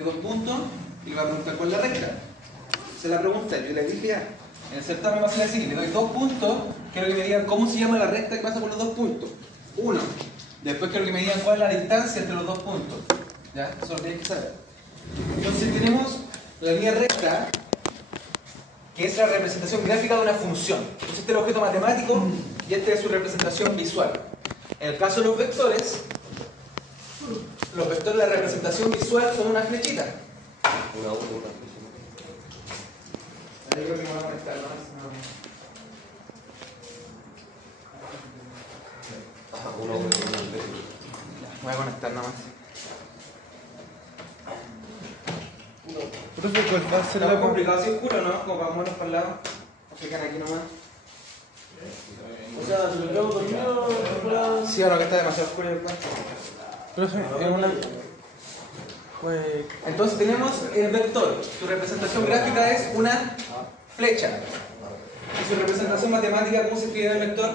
2 puntos y le va a preguntar cuál es la recta. Esa es la pregunta, yo le dije ya. En el certamen va a ser así, le doy 2 puntos, quiero que me digan cómo se llama la recta que pasa por los 2 puntos. 1. Después quiero que me digan cuál es la distancia entre los 2 puntos. ¿Ya? Eso lo tienes que saber. Entonces tenemos la línea recta, que es la representación gráfica de una función. Entonces este es el objeto matemático y esta es su representación visual. En el caso de los vectores, la representación visual son una flechita. Ahí creo que me voy a conectar, ¿no? Voy a conectar nomás. Está complicado, así oscuro, ¿no? Como para movernos para el lado. O se quedan aquí nomás. O sea, si lo quedamos dormido, Sí, ahora que está demasiado oscuro el cuarto. Entonces tenemos el vector. Su representación gráfica es una flecha. ¿Y su representación matemática cómo se escribe el vector?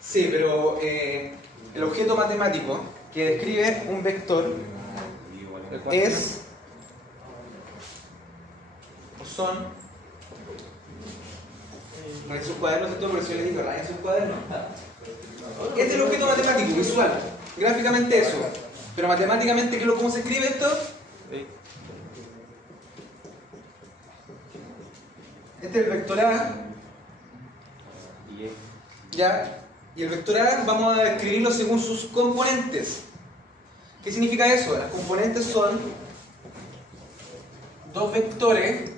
Sí, pero el objeto matemático que describe un vector es o son en sus cuadernos, por eso yo les digo, en sus cuadernos. Este es el objeto matemático, visual, gráficamente eso. Pero matemáticamente, ¿cómo se escribe esto? Este es el vector A. ¿Ya? Y el vector A vamos a escribirlo según sus componentes. ¿Qué significa eso? Las componentes son dos vectores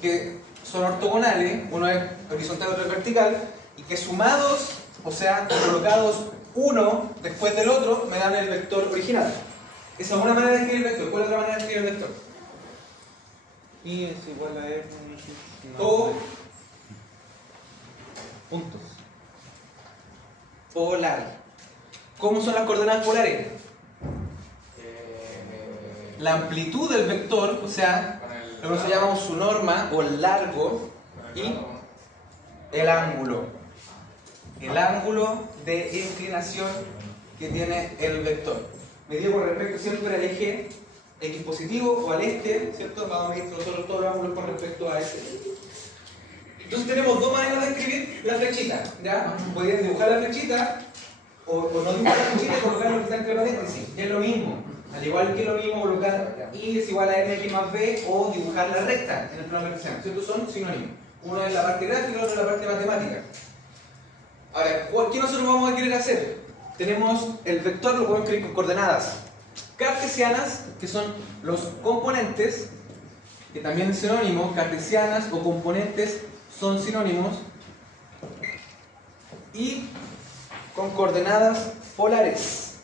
que son ortogonales, uno es horizontal y otro es vertical, y que sumados, o sea, colocados uno después del otro, me dan el vector original. Esa es una manera de escribir el vector. ¿Cuál es otra manera de escribir el vector? Y es igual a R. O puntos. Polar. ¿Cómo son las coordenadas polares? La amplitud del vector, o sea, lo que nosotros llamamos su norma o el largo, y el ángulo. El ángulo de inclinación que tiene el vector. Medido con respecto siempre al eje X positivo o al este, ¿cierto? Vamos a medir nosotros todos los ángulos con respecto a este. Entonces tenemos dos maneras de escribir la flechita, ¿ya? Podrían dibujar la flechita o no dibujar la flechita y colocar lo que está entre paréntesis, que es lo mismo. Al igual que lo mismo colocar y es igual a mx más b o dibujar la recta en el plano cartesiano, ¿cierto? Son sinónimos. Uno es la parte gráfica y el otro es la parte matemática. Ahora, ¿qué nosotros vamos a querer hacer? Tenemos el vector, lo podemos escribir con coordenadas cartesianas, que son los componentes, que también es sinónimo, cartesianas o componentes son sinónimos, y con coordenadas polares.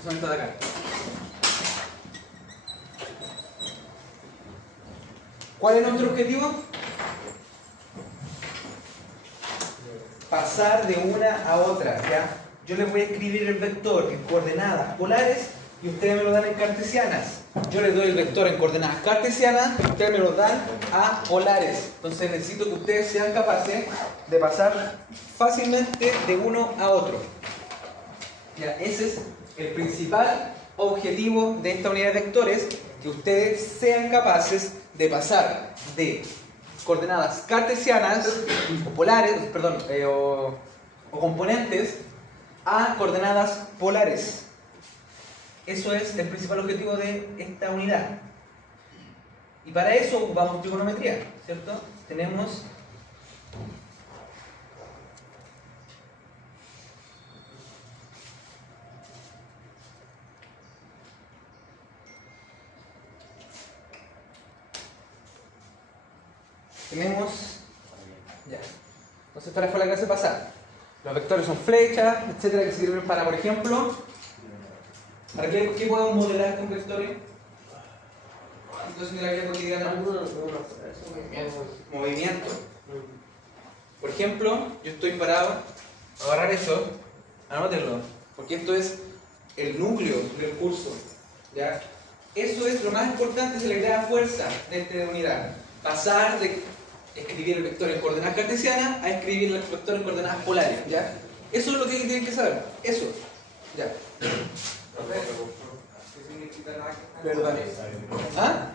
Eso de acá. ¿Cuál es nuestro objetivo? Pasar de una a otra, ¿ya? Yo les voy a escribir el vector en coordenadas polares y ustedes me lo dan en cartesianas. Yo les doy el vector en coordenadas cartesianas y ustedes me lo dan a polares. Entonces necesito que ustedes sean capaces de pasar fácilmente de uno a otro. ¿Ya? Ese es el principal objetivo de esta unidad de vectores, que ustedes sean capaces de pasar de coordenadas cartesianas o polares, perdón, o componentes a coordenadas polares. Eso es el principal objetivo de esta unidad. Y para eso ocupamos trigonometría, ¿cierto? Tenemos ya. Entonces esta fue la clase pasada. Los vectores son flechas, etcétera, que sirven para, por ejemplo, ¿para qué podemos modelar con vectores? Entonces, de la vida cotidiana, movimiento. Por ejemplo, yo estoy parado, voy a agarrar eso, anótenlo, porque esto es el núcleo del curso, ¿ya? Eso es lo más importante, es la idea fuerza de esta unidad. Pasar de escribir el vector en coordenadas cartesianas a escribir el vector en coordenadas polares, ¿ya? Eso es lo que tienen que saber, eso, ¿ya? ¿Verdad? ¿Ah?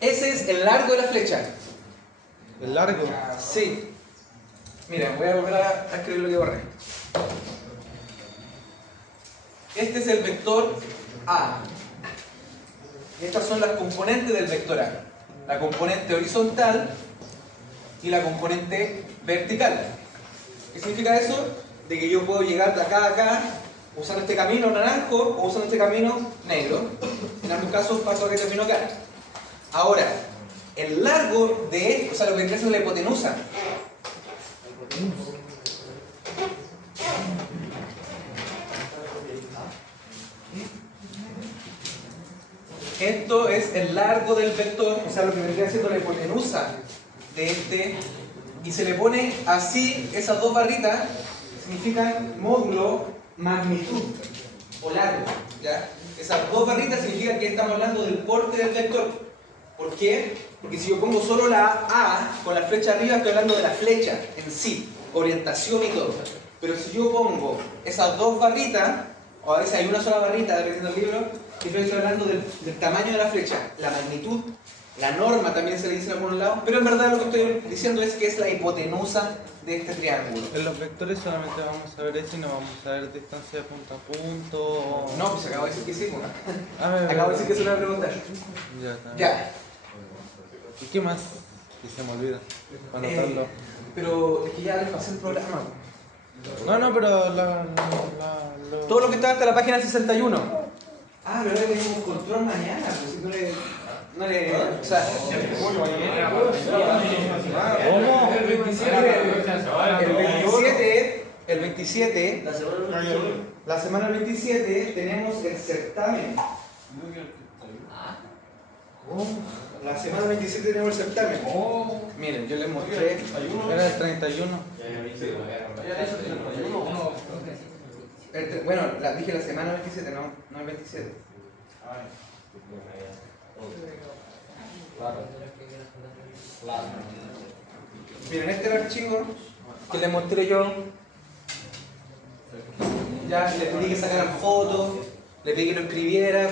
Ese es el largo de la flecha. El largo. Sí. Mira, voy a volver a escribir lo que borré. Este es el vector A. Estas son las componentes del vector A. La componente horizontal y la componente vertical. ¿Qué significa eso? De que yo puedo llegar de acá a acá usando este camino naranjo o usando este camino negro. En ambos casos paso a que camino acá. Ahora, el largo de esto, o sea, lo que crece es la hipotenusa. Esto es el largo del vector, o sea, lo que vendría siendo la hipotenusa de este, y se le pone así, esas dos barritas significan módulo magnitud o largo, ¿ya? Esas dos barritas significan que estamos hablando del porte del vector. ¿Por qué? Porque si yo pongo solo la A con la flecha arriba, estoy hablando de la flecha en sí, orientación y todo. Pero si yo pongo esas dos barritas, o a veces hay una sola barrita dependiendo del libro, estoy hablando del tamaño de la flecha, la magnitud, la norma también se le dice en algunos lados, pero en verdad lo que estoy diciendo es que es la hipotenusa de este triángulo. En los vectores solamente vamos a ver eso y no vamos a ver distancia de punto a punto. No, pues acabo de decir que sí, ¿no? ver, Acabo de decir que se lo voy a preguntar. Ya, está. Ya. ¿Y qué más? Y se me olvida. Para anotarlo. Pero es que ya les pasé el programa. No, pero Todo lo que está hasta la página 61. Ah, pero ahora tenemos control mañana, pues si no le... o sea... ¿Cómo? El 27, la semana del 27 tenemos el certamen. La semana 27 tenemos el certamen. Miren, yo les mostré. Era el 31. Bueno, dije la semana 27, no el 27. Miren, este es el archivo que les mostré yo. Ya les pedí que sacaran fotos, les pedí que lo escribieran,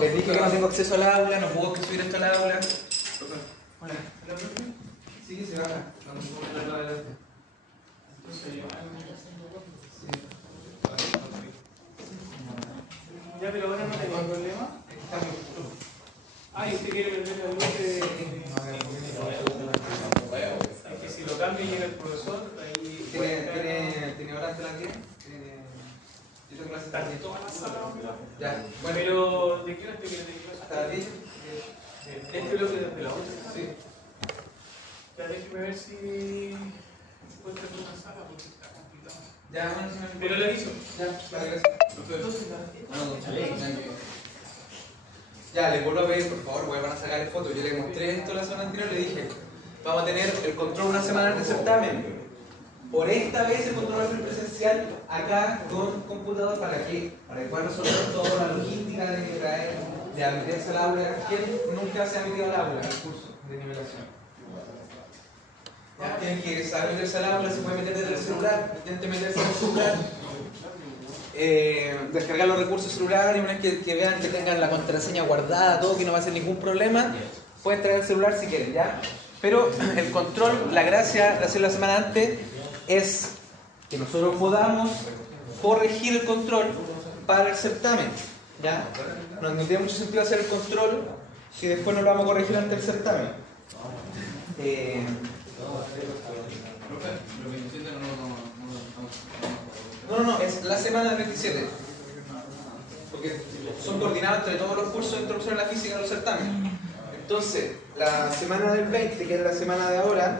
les dije que no tengo acceso al aula, no puedo subir esto al aula. Hola. Sí, se baja. Ya, pero ahora no tengo problema. ¿Y usted quiere vender la luz de... Es que si lo cambia y llega el profesor, ahí... ¿Tiene horas de las 10? Yo tengo clases hasta las 10. toda la sala. Ya, bueno. Pero, ¿de qué hora te quieres de clase? ¿Hasta las 10? Este bloque de la 8. Sí. Ya, déjeme ver si encuentro en una sala porque está complicado. Ya, bueno, si me... Pero le aviso. Ya, vale, gracias. Ya, les vuelvo a pedir, por favor, vuelvan a sacar fotos. Yo les mostré esto la semana anterior, le dije, vamos a tener el control una semana antes del certamen. Por esta vez el control va a ser presencial acá con computador para que puedan resolver toda la logística de que traer, de admitirse al aula. ¿Quién nunca se ha metido al aula en el curso de nivelación? Ya, tienen que saber meterse al aula, se puede meter desde el celular, intenten meterse en el celular. Descargar los recursos celulares y una vez que vean que tengan la contraseña guardada, todo, que no va a ser ningún problema, pueden traer el celular si quieren, ¿ya? Pero el control, la gracia de hacer la semana antes es que nosotros podamos corregir el control para el certamen, ¿ya? No tiene mucho sentido hacer el control si después no lo vamos a corregir ante el certamen. No, es la semana del 27. Porque son coordinados entre todos los cursos de introducción a la física de los certámenes. Entonces, la semana del 20, que es la semana de ahora,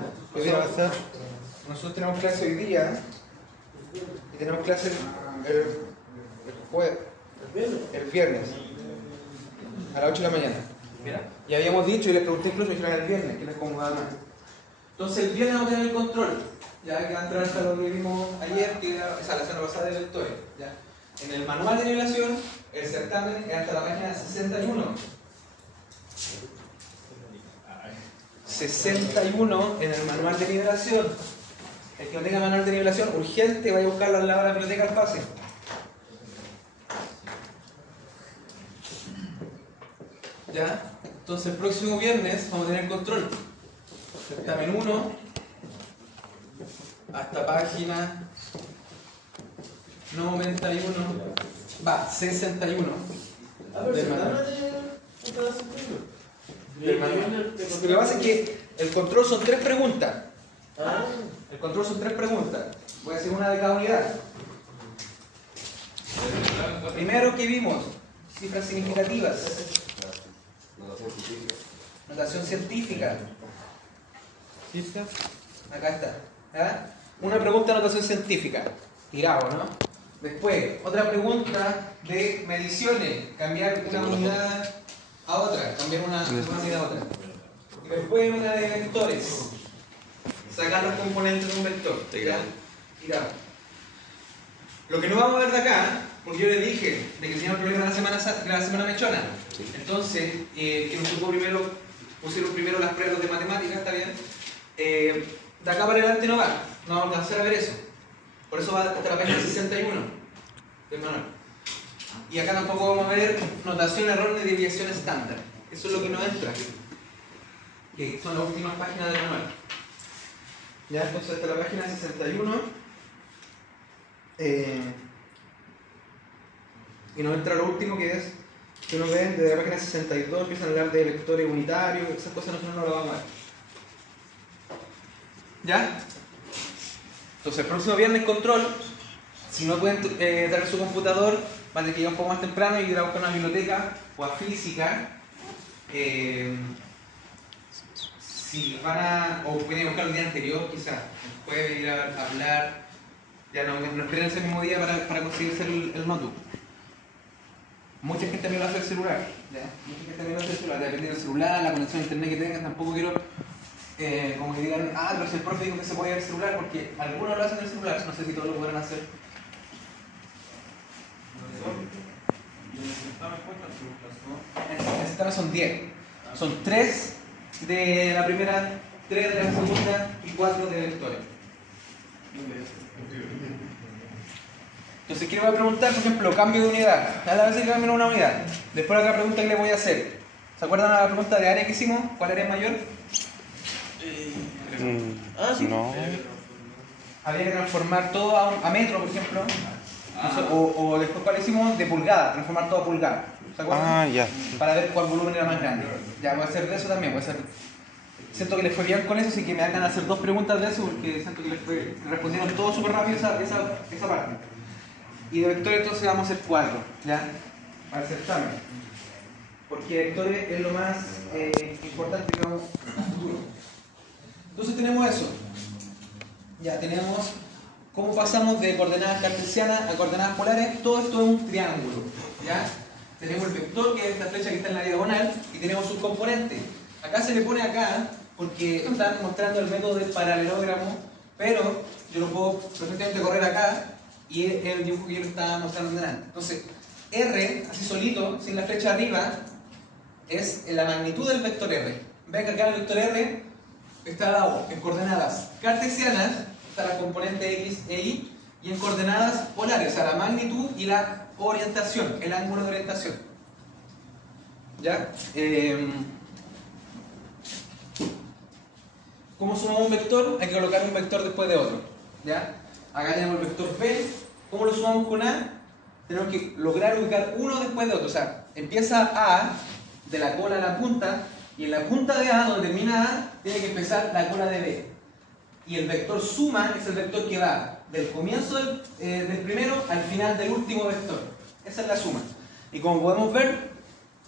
nosotros tenemos clase hoy día y tenemos clase el viernes a las 8 de la mañana. Y habíamos dicho, y les pregunté incluso, me dijeron el viernes, que les acomodaba más. Entonces, el viernes vamos a tener el control. Ya que va a entrar hasta lo que vimos ayer, que era la semana pasada de vectores. ¿Ya? En el manual de nivelación, el certamen es hasta la página 61. 61 en el manual de nivelación. El que no tenga manual de nivelación, urgente, vaya a buscarlo al lado de la biblioteca al pase. ¿Ya? Entonces el próximo viernes vamos a tener control. Certamen 1 hasta página 91, 61. Del manual. Del manual. Lo que pasa es que el control son 3 preguntas. El control son 3 preguntas. Voy a hacer una de cada unidad. Primero, ¿qué vimos? Cifras significativas. Notación científica. ¿Cifras? Acá está. ¿Ya? Una pregunta de notación científica. Tirado, ¿no? Después, otra pregunta de mediciones. Cambiar una unidad a otra. Cambiar una unidad a otra. Y después una de vectores. Sacar los componentes de un vector. ¿Ya? Tirado. Lo que no vamos a ver de acá, porque yo les dije de que teníamos problema la semana mechona. Entonces, que nos tocó primero, pusieron primero las pruebas de matemáticas, ¿está bien? De acá para adelante no va, no vamos a alcanzar a ver eso. Por eso va hasta la página 61 del manual. Y acá tampoco vamos a ver notación, error ni desviación estándar. Eso es lo que no entra, que son las últimas páginas del manual. Ya, entonces hasta la página 61. Y no entra lo último, que es que uno ve desde la página 62 empiezan a hablar de vectores unitarios, esas cosas nosotros no lo vamos a ver. ¿Ya? Entonces el próximo viernes control. Si no pueden traer su computador, van a tener que llegar un poco más temprano y ir a buscar una biblioteca o a física. Si van a, o pueden buscar el día anterior, quizás pueden ir a hablar. Ya no esperen ese mismo día para conseguirse el notebook. Mucha gente también lo hace el celular. ¿Ya? Mucha gente también lo hace el celular. Depende del celular, la conexión a internet que tengan. Tampoco quiero como que digan, pero si el profe dijo que se podía ver el celular, porque algunos lo hacen en el celular. No sé si todos lo podrán hacer. En certamen son 10. Son 3 de la primera, 3 de la segunda y 4 de vectores. Entonces quiero preguntar, por ejemplo, cambio de unidad. A la vez que cambio una unidad. Después la otra pregunta que le voy a hacer. ¿Se acuerdan de la pregunta de área que hicimos? ¿Cuál área es mayor? Sí. No. Había que transformar todo a metro, por ejemplo. O después, ¿cuál hicimos? De pulgada, transformar todo a pulgada. ¿Se acuerdan? Ya. Para ver cuál volumen era más grande. Ya, voy a hacer de eso también. Siento que les fue bien con eso, así que me hagan hacer 2 preguntas de eso, porque siento que les respondieron todo súper rápido esa parte. Y de vectores entonces vamos a hacer 4, ¿ya? Para el certamen. Porque vectores es lo más importante que vamos a futuro. Entonces tenemos eso. Ya tenemos cómo pasamos de coordenadas cartesianas a coordenadas polares. Todo esto es un triángulo, ¿ya? Tenemos el vector, que es esta flecha que está en la diagonal, y tenemos sus componentes. Acá se le pone acá, porque están mostrando el método del paralelogramo, pero yo lo puedo perfectamente correr acá, y es el dibujo que yo le estaba mostrando delante. Entonces, R, así solito, sin la flecha arriba, es la magnitud del vector R. Ven que acá el vector R está dado en coordenadas cartesianas, está la componente X e Y, y en coordenadas polares, o sea, la magnitud y la orientación, el ángulo de orientación. ¿Ya? ¿Cómo sumamos un vector? Hay que colocar un vector después de otro. ¿Ya? Acá tenemos el vector B. ¿Cómo lo sumamos con A? Tenemos que lograr ubicar uno después de otro. O sea, empieza A, de la cola a la punta, y en la punta de A, donde termina A, tiene que empezar la cola de B. Y el vector suma es el vector que va del comienzo del primero al final del último vector. Esa es la suma. Y como podemos ver,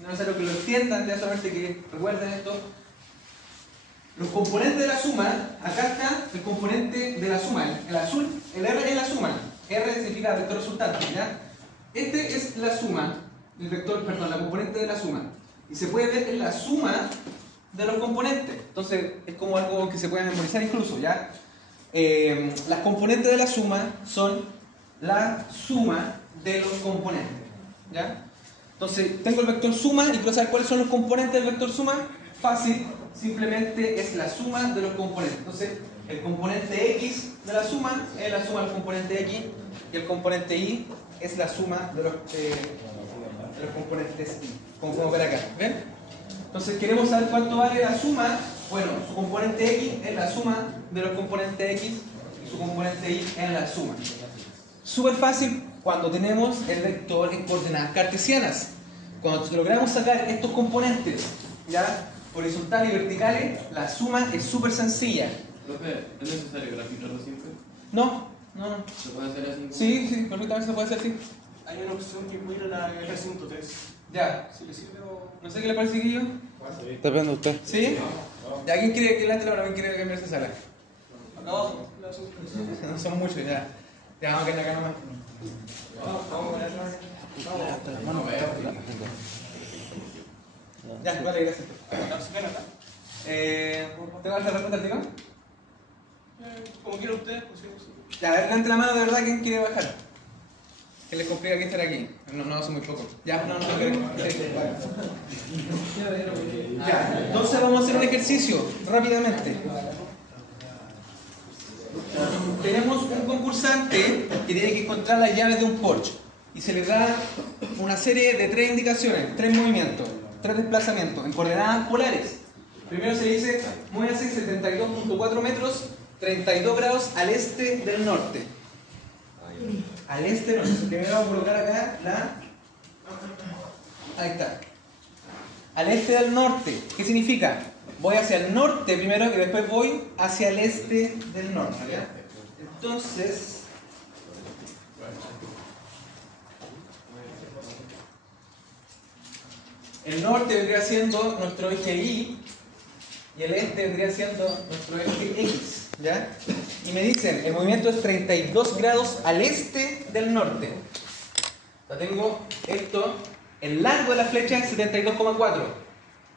no es necesario que lo entiendan, ya solamente que recuerden esto. Los componentes de la suma, acá está el componente de la suma, el azul, el R es la suma, R significa vector resultante, ¿ya? Este es la suma, el vector, perdón, la componente de la suma, y se puede ver en la suma de los componentes, entonces es como algo que se puede memorizar incluso, ¿ya? Las componentes de la suma son la suma de los componentes, ¿ya? Entonces tengo el vector suma, y quiero saber cuáles son los componentes del vector suma, fácil. Simplemente es la suma de los componentes. Entonces, el componente X de la suma es la suma del componente X, y el componente Y es la suma de los de los componentes y, como podemos ver acá, ¿ven? Entonces queremos saber cuánto vale la suma. Bueno, su componente x es la suma de los componentes x y su componente y es la suma. Súper fácil cuando tenemos el vector en coordenadas cartesianas. Cuando logramos sacar estos componentes, ¿ya? Horizontales y verticales, la suma es súper sencilla. Profe, ¿es necesario graficarlo siempre? No. ¿Se puede hacer así? Sí, perfectamente se puede hacer así. Hay una opción que puede ir a la ejercicio 3. Ya. Si le sirve o... No sé qué le parece, Guillo. Depende de usted. ¿Sí? ¿Ya quién quiere que levante la mano? ¿Quién quiere cambiar esa sala? Acá abajo. La suspensión. No son muchos, ya. Ya vamos a quedar acá nomás. Ya, vale, gracias. ¿Ven acá? ¿Tengo que respuesta al tiro? Como quiera usted, pues sí. Ya, a ver, levante la mano de verdad, ¿quién quiere bajar? Que les complica que estar aquí. No, son muy pocos. Ya, no quieren. Ya, entonces vamos a hacer un ejercicio rápidamente. Tenemos un concursante que tiene que encontrar las llaves de un Porsche y se le da una serie de 3 indicaciones, 3 movimientos, 3 desplazamientos en coordenadas polares. Primero se le dice, muévase 72.4 metros, 32 grados al este del norte. Al este del norte. Primero vamos a colocar acá la... Ahí está. Al este del norte. ¿Qué significa? Voy hacia el norte primero y después voy hacia el este del norte. ¿Ya? Entonces... el norte vendría siendo nuestro eje Y y el este vendría siendo nuestro eje X, ¿ya? Y me dicen, el movimiento es 32 grados al este del norte. O sea, tengo esto, el largo de la flecha es 72,4.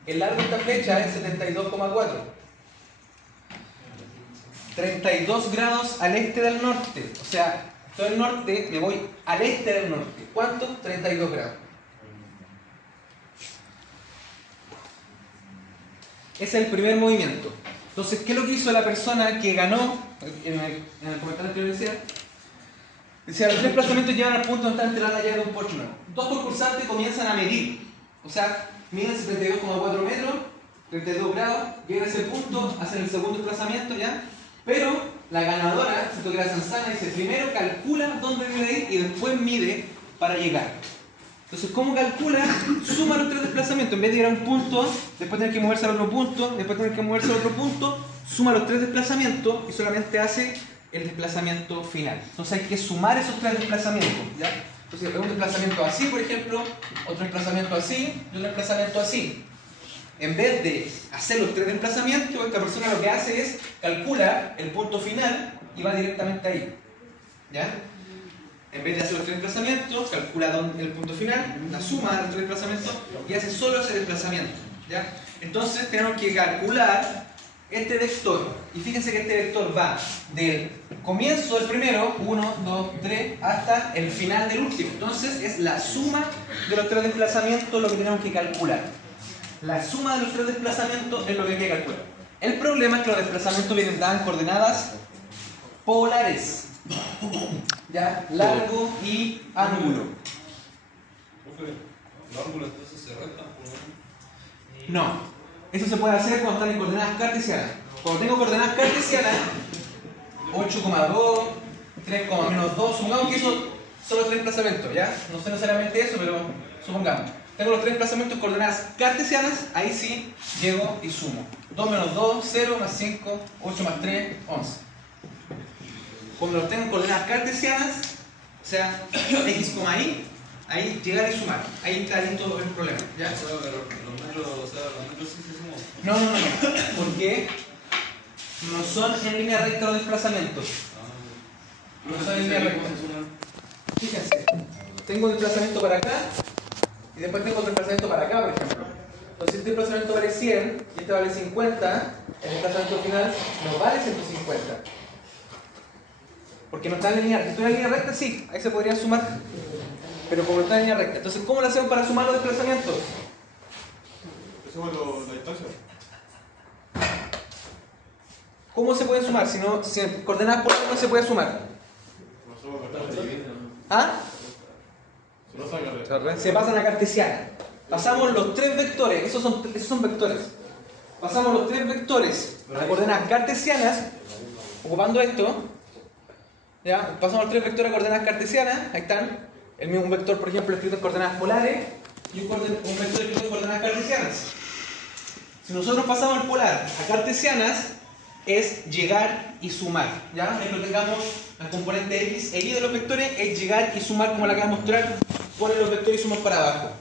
El largo de esta flecha es 72,4. 32 grados al este del norte. O sea, todo el norte, me voy al este del norte. ¿Cuánto? 32 grados. Ese es el primer movimiento. Entonces, ¿qué es lo que hizo la persona que ganó? En el comentario que yo decía, los 3 desplazamientos llevan al punto donde está enterrada la llave de un Porsche nuevo. 2 concursantes comienzan a medir. O sea, miden 72,4 metros, 32 grados, llegan a ese punto, hacen el segundo desplazamiento ya. Pero la ganadora, se toca la Sansana, dice, primero calcula dónde debe ir y después mide para llegar. Entonces, ¿cómo calcula? Suma los 3 desplazamientos. En vez de ir a un punto, después tener que moverse al otro punto, después tener que moverse al otro punto, suma los 3 desplazamientos y solamente hace el desplazamiento final. Entonces hay que sumar esos 3 desplazamientos, ¿ya? Entonces, un desplazamiento así, por ejemplo, otro desplazamiento así y otro desplazamiento así. En vez de hacer los 3 desplazamientos, esta persona lo que hace es calcula el punto final y va directamente ahí, ¿ya? En vez de hacer los 3 desplazamientos, calcula el punto final, la suma de los 3 desplazamientos y hace solo ese desplazamiento, ¿ya? Entonces tenemos que calcular este vector. Y fíjense que este vector va del comienzo del primero, 1, 2, 3, hasta el final del último. Entonces es la suma de los 3 desplazamientos lo que tenemos que calcular. La suma de los 3 desplazamientos es lo que hay que calcular. El problema es que los desplazamientos vienen dadas en coordenadas polares. ¿Ya? Largo y ángulo. ¿Los ángulos entonces se restan? No. Eso se puede hacer cuando están en coordenadas cartesianas. Cuando tengo coordenadas cartesianas, 8,2, 3,-2, supongamos que eso son los 3 desplazamientos, ¿ya? No sé necesariamente eso, pero supongamos. Tengo los 3 desplazamientos en coordenadas cartesianas, ahí sí llego y sumo. 2 menos 2, 0 más 5, 8 más 3, 11. Cuando los tengo en coordenadas cartesianas, o sea, x, y, ahí llegar y sumar. Ahí está listo el problema, ¿ya? Los metros sí se suman. No, porque no son en línea recta los desplazamientos. No son en línea recta. Fíjense, tengo un desplazamiento para acá y después tengo otro desplazamiento para acá, por ejemplo. Entonces, si este desplazamiento vale 100 y este vale 50, el desplazamiento final no vale 150. Porque no está en línea recta. Si estuviera en línea recta, sí, ahí se podría sumar. Pero como no está en línea recta. Entonces, ¿cómo lo hacemos para sumar los desplazamientos? La distancia. ¿Cómo se pueden sumar? Si en coordenadas polares no se puede sumar. ¿Ah? Se lo saca de cacharré. se pasan a cartesiana. Pasamos los tres vectores, esos son vectores. Pasamos los tres vectores a coordenadas cartesianas, ocupando esto. ¿Ya? Pasamos los tres vectores a coordenadas cartesianas, ahí están. El mismo vector, por ejemplo, escrito en coordenadas polares y un vector escrito en coordenadas cartesianas. Si nosotros pasamos el polar a cartesianas, es llegar y sumar. ¿Ya? Es que tengamos la componente x e y de los vectores, es llegar y sumar, como la acabo de mostrar. Ponen los vectores y suman para abajo.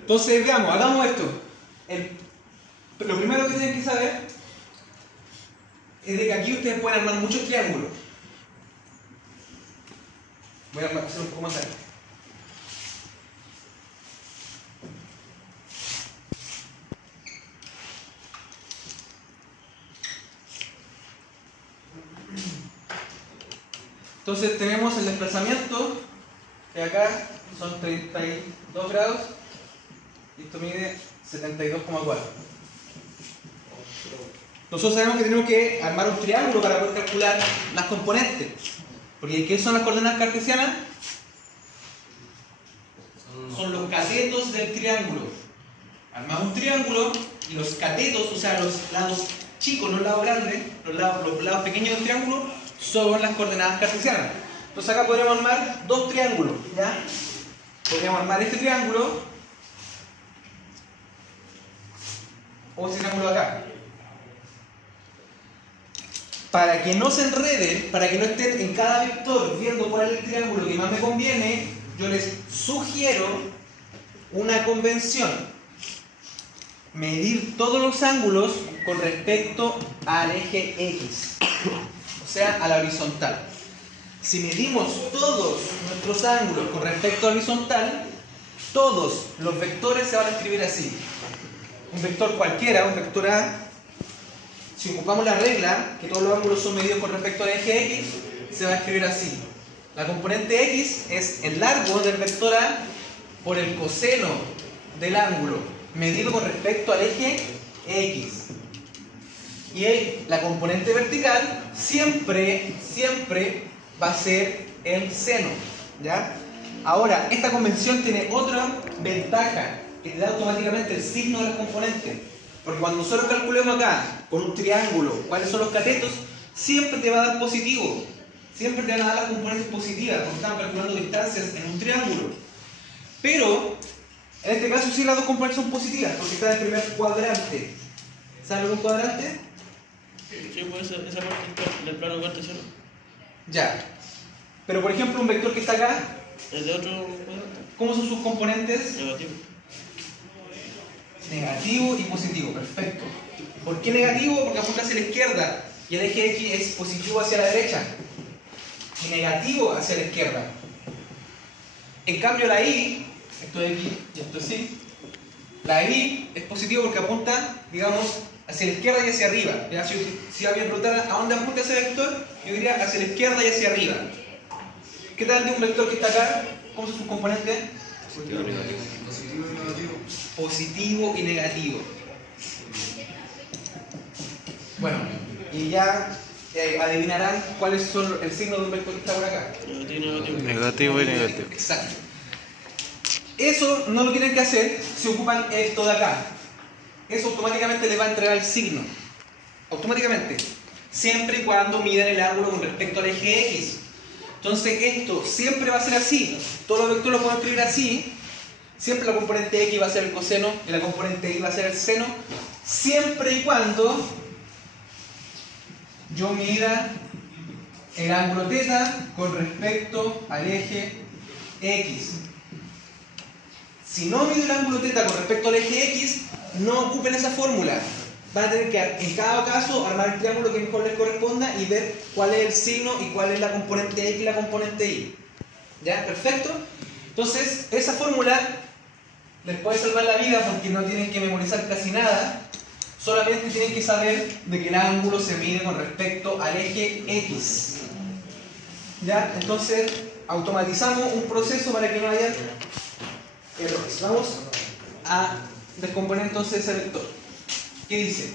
Entonces, veamos, hagamos esto. Lo primero que tienen que saber es de que aquí ustedes pueden armar muchos triángulos. Voy a hacer un poco más largo. Entonces tenemos el desplazamiento, que acá son 32 grados, y esto mide 72,4. Nosotros sabemos que tenemos que armar un triángulo para poder calcular las componentes. Porque ¿qué son las coordenadas cartesianas? Son los catetos del triángulo. Armamos un triángulo y los catetos, o sea, los lados chicos, no los lados grandes, los lados pequeños del triángulo, son las coordenadas cartesianas. Entonces acá podríamos armar dos triángulos, ¿ya? Podríamos armar este triángulo o este triángulo de acá. Para que no se enreden, para que no estén en cada vector viendo cuál es el triángulo que más me conviene, yo les sugiero una convención. Medir todos los ángulos con respecto al eje X, o sea, a la horizontal. Si medimos todos nuestros ángulos con respecto a la horizontal, todos los vectores se van a escribir así. Un vector cualquiera, un vector A, si ocupamos la regla, que todos los ángulos son medidos con respecto al eje X, se va a escribir así. La componente X es el largo del vector A por el coseno del ángulo, medido con respecto al eje X. Y la componente vertical siempre va a ser el seno, ¿ya? Ahora, esta convención tiene otra ventaja, que te da automáticamente el signo de las componentes. Porque cuando nosotros calculemos acá, con un triángulo, cuáles son los catetos, siempre te va a dar positivo. Siempre te van a dar las componentes positivas, porque estamos calculando distancias en un triángulo. Pero, en este caso sí las dos componentes son positivas, porque está en el primer cuadrante. ¿Sabes lo que es un cuadrante? Sí, pues esa parte del plano cartesiano. Ya. Pero por ejemplo, un vector que está acá, ¿Es de otro cuadrante? ¿cómo son sus componentes? Negativo. Negativo y positivo, perfecto. ¿Por qué negativo? Porque apunta hacia la izquierda y el eje X es positivo hacia la derecha y negativo hacia la izquierda. En cambio la Y, esto es X y esto es Y, la Y es positivo porque apunta, digamos, hacia la izquierda y hacia arriba. ¿Ya? Si alguien preguntara a dónde apunta ese vector, yo diría hacia la izquierda y hacia arriba. ¿Qué tal de un vector que está acá? ¿Cómo son sus componentes? Positivo y negativo. Positivo y negativo. Positivo y negativo. Bueno, y ya adivinarán cuáles son el signo de un vector que está por acá. Negativo y negativo. Exacto. Eso no lo tienen que hacer si ocupan esto de acá. Eso automáticamente les va a entregar el signo. Automáticamente. Siempre y cuando midan el ángulo con respecto al eje X. Entonces esto siempre va a ser así. Todos los vectores los podemos escribir así. Siempre la componente X va a ser el coseno y la componente Y va a ser el seno. Siempre y cuando yo mida el ángulo θ con respecto al eje X. Si no mido el ángulo θ con respecto al eje X, no ocupen esa fórmula. Van a tener que en cada caso armar el triángulo que mejor les corresponda y ver cuál es el signo y cuál es la componente X y la componente Y. ¿Ya? ¿Perfecto? Entonces, esa fórmula les puede salvar la vida porque no tienen que memorizar casi nada. Solamente tienen que saber de que el ángulo se mide con respecto al eje X. ¿Ya? Entonces, automatizamos un proceso para que no haya errores. Vamos a descomponer entonces ese vector. ¿Qué dice?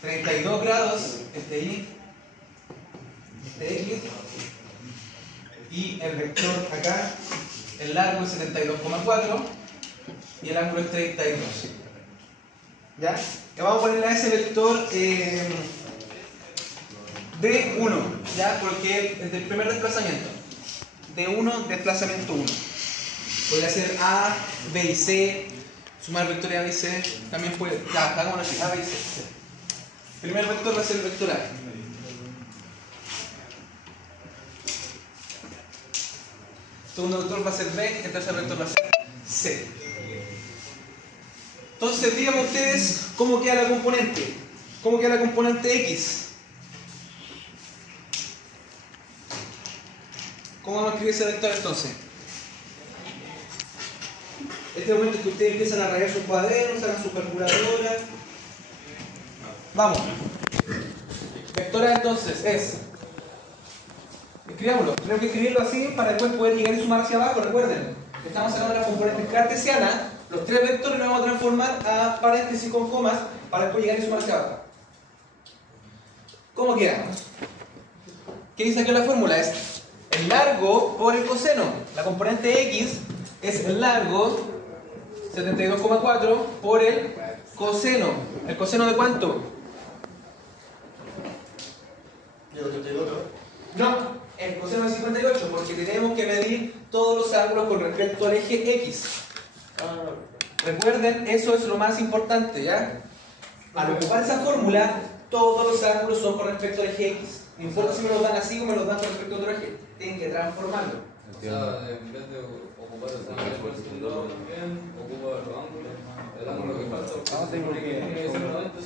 32 grados, este Y, este X, y el vector acá el largo es 72,4 y el ángulo es 32. ¿Ya? Y vamos a ponerle a ese vector D1, ¿ya? Porque es del primer desplazamiento. D1, desplazamiento 1. Podría ser A, B y C, sumar vectores A, B y C, también puede. Ya, hagámoslo así, A, B y C. El primer vector va a ser el vector A. El segundo vector va a ser B, el tercer vector va a ser C. Entonces, díganme ustedes cómo queda la componente. ¿Cómo queda la componente X? ¿Cómo vamos a escribir ese vector entonces? Este momento es que ustedes empiezan a rayar sus cuadernos, sacan su calculadora. Vamos. Vector A entonces es. Escribámoslo. Tenemos que escribirlo así para después poder llegar y sumar hacia abajo. Recuerden, estamos sacando las componentes cartesianas. Los tres vectores los vamos a transformar a paréntesis con comas para después llegar y sumar hacia abajo. ¿Cómo queda? ¿Qué dice aquí la fórmula? Es el largo por el coseno. La componente X es el largo 72,4 por el coseno. ¿El coseno de cuánto? ¿De 82? No, el coseno de 58, porque tenemos que medir todos los ángulos con respecto al eje X. Recuerden, eso es lo más importante, ¿ya? Al ocupar esa fórmula, todos los ángulos son con respecto al eje X. No importa si me los dan así o me los dan con respecto a otro eje. Tienen que transformarlo. O sea, en vez de ocupar el ángulo también ocupa el ángulo que falta.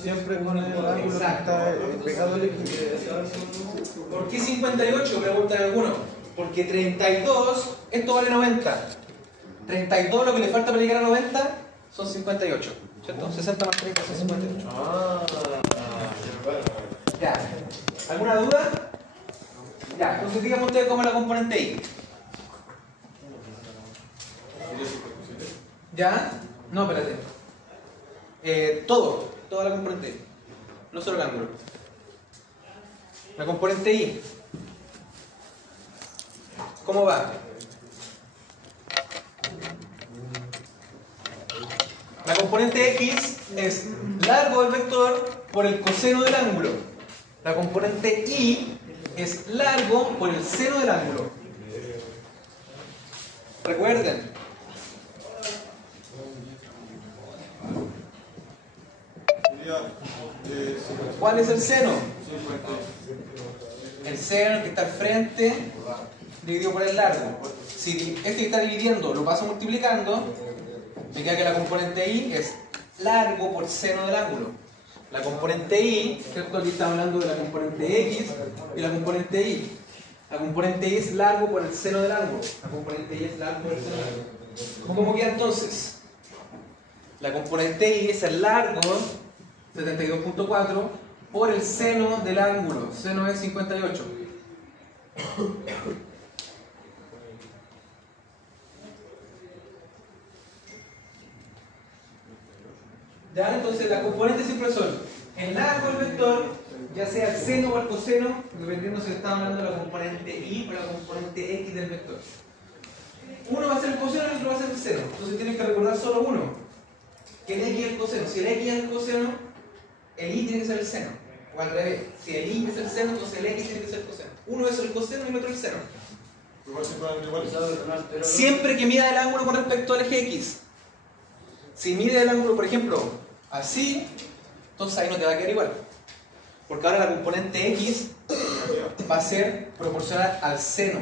Siempre con el ángulo que está pegado al eje. ¿Por qué 58? Preguntan algunos. Porque 32, esto vale 90. 32, lo que le falta para llegar a 90, son 58. ¿Cierto? 60 más 30 son 58. Ya. ¿Alguna duda? Ya, entonces díganme ustedes cómo es la componente Y. ¿Ya? No, espérate. Toda la componente Y. No solo el ángulo. La componente Y. ¿Cómo va? La componente X es largo del vector por el coseno del ángulo. La componente Y es largo por el seno del ángulo. Recuerden. ¿Cuál es el seno? El seno que está al frente dividido por el largo. Si este que está dividiendo lo paso multiplicando, me queda que la componente Y es largo por seno del ángulo. La componente Y, ¿cierto? Aquí estamos hablando de la componente X y la componente Y. La componente Y es largo por el seno del ángulo. La componente Y es largo por el seno del ángulo. ¿Cómo queda entonces? La componente Y es el largo 72,4 por el seno del ángulo. Seno es 58. ¿Ya? Entonces las componentes siempre son el largo del vector, ya sea el seno o el coseno, dependiendo si estamos hablando de la componente Y o la componente X del vector. Uno va a ser el coseno y el otro va a ser el seno. Entonces tienes que recordar solo uno, que el X es el coseno. Si el X es el coseno, el Y tiene que ser el seno. O al revés, si el Y es el seno, entonces el X tiene que ser el coseno. Uno es el coseno y el otro el seno. Siempre que mida el ángulo con respecto al eje X. Si mide el ángulo, por ejemplo, así, entonces ahí no te va a quedar igual. Porque ahora la componente X va a ser proporcional al seno.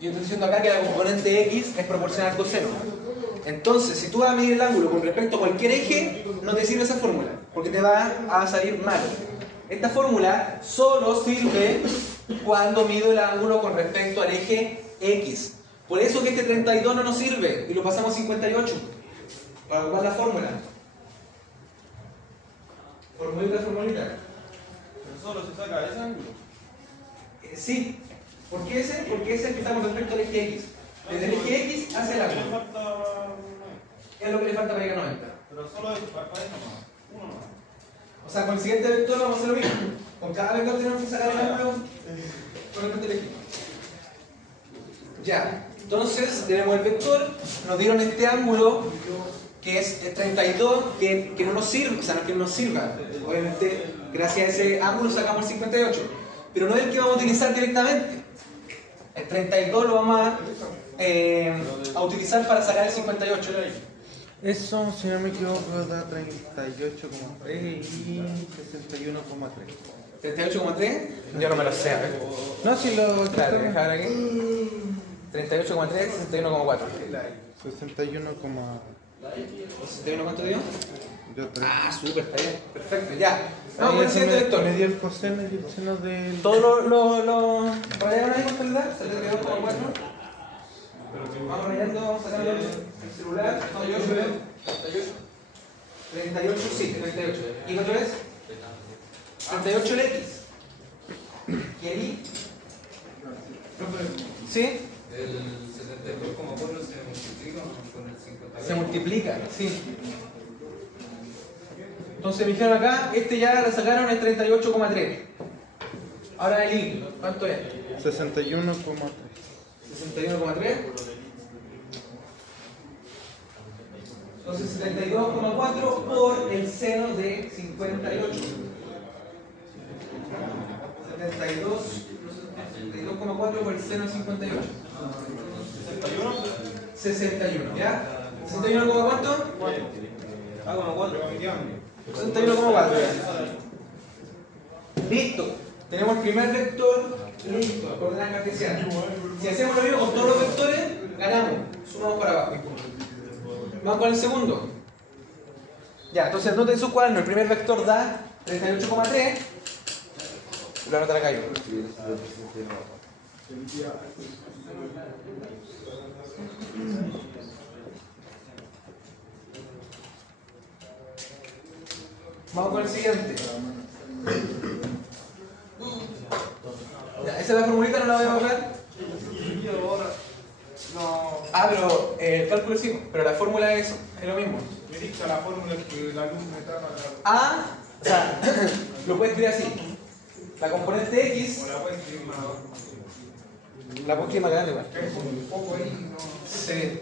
Yo estoy diciendo acá que la componente X es proporcional al coseno. Entonces, si tú vas a medir el ángulo con respecto a cualquier eje, no te sirve esa fórmula, porque te va a salir mal. Esta fórmula solo sirve cuando mido el ángulo con respecto al eje X. Por eso que este 32 no nos sirve y lo pasamos a 58 para ocupar la fórmula. Formulita, formulita. Pero solo se saca ese ángulo. Sí. ¿Por qué ese? Porque ese es el que está con respecto al eje X. Desde el eje X hacia el ángulo. ¿Qué es lo que le falta para llegar a 90? Pero solo para eso nomás. Uno nomás. O sea, con el siguiente vector vamos a hacer lo mismo. Con cada vector tenemos que sacar el ángulo con respecto al eje. Ya, entonces tenemos el vector, nos dieron este ángulo que es 32, que no nos sirve, o sea, no es que no nos sirva. Obviamente, gracias a ese ángulo sacamos el 58, pero no es el que vamos a utilizar directamente. El 32 lo vamos a utilizar para sacar el 58. Eso, si no me equivoco, da 38,3 y 61,3. ¿38,3? Yo no me lo sé, a ver. No, si lo... Claro, dejar aquí. 38,3, 61,4. 61, 61, ¿cuánto dio? yo 3. Ah, súper, está bien. Perfecto, ya. Vamos con el Ahí siguiente vector. me dio el coseno y el seno del... Todos los rayaron ahí, ¿cuánto le da? Se le dio 4. Vamos rayando, vamos sacando el celular. 38, sí, 38. ¿Y cuánto es? 38 el X. ¿Y el Y? ¿Sí? El 72,4 se multiplica con el 50. Se multiplica, sí. Entonces me dijeron acá, este ya le sacaron el 38,3. Ahora el I, ¿cuánto es? 61,3. 61,3. Entonces 72,4 por el seno de 58. 72,4 por el seno de 58. 61, ¿ya? 61, ¿cuánto? 61,4. Listo. Tenemos el primer vector listo, coordenada cartesiana. Si hacemos lo mismo con todos los vectores, ganamos. Sumamos para abajo. Vamos con el segundo. Ya, entonces noten su cuaderno. El primer vector da 38,3. Lo anotan acá yo. Vamos con el siguiente. Ya, ¿esa es la formulita? ¿No la voy a borrar? Ah, pero el cálculo sí, pero la fórmula es eso, es lo mismo. Me dicta la fórmula que la luz me está para... A, o sea, lo puedes escribir así. La componente X, O la puedes escribir más abajo. la puedes escribir más grande igual. Es como un poco ahí, no... Sí.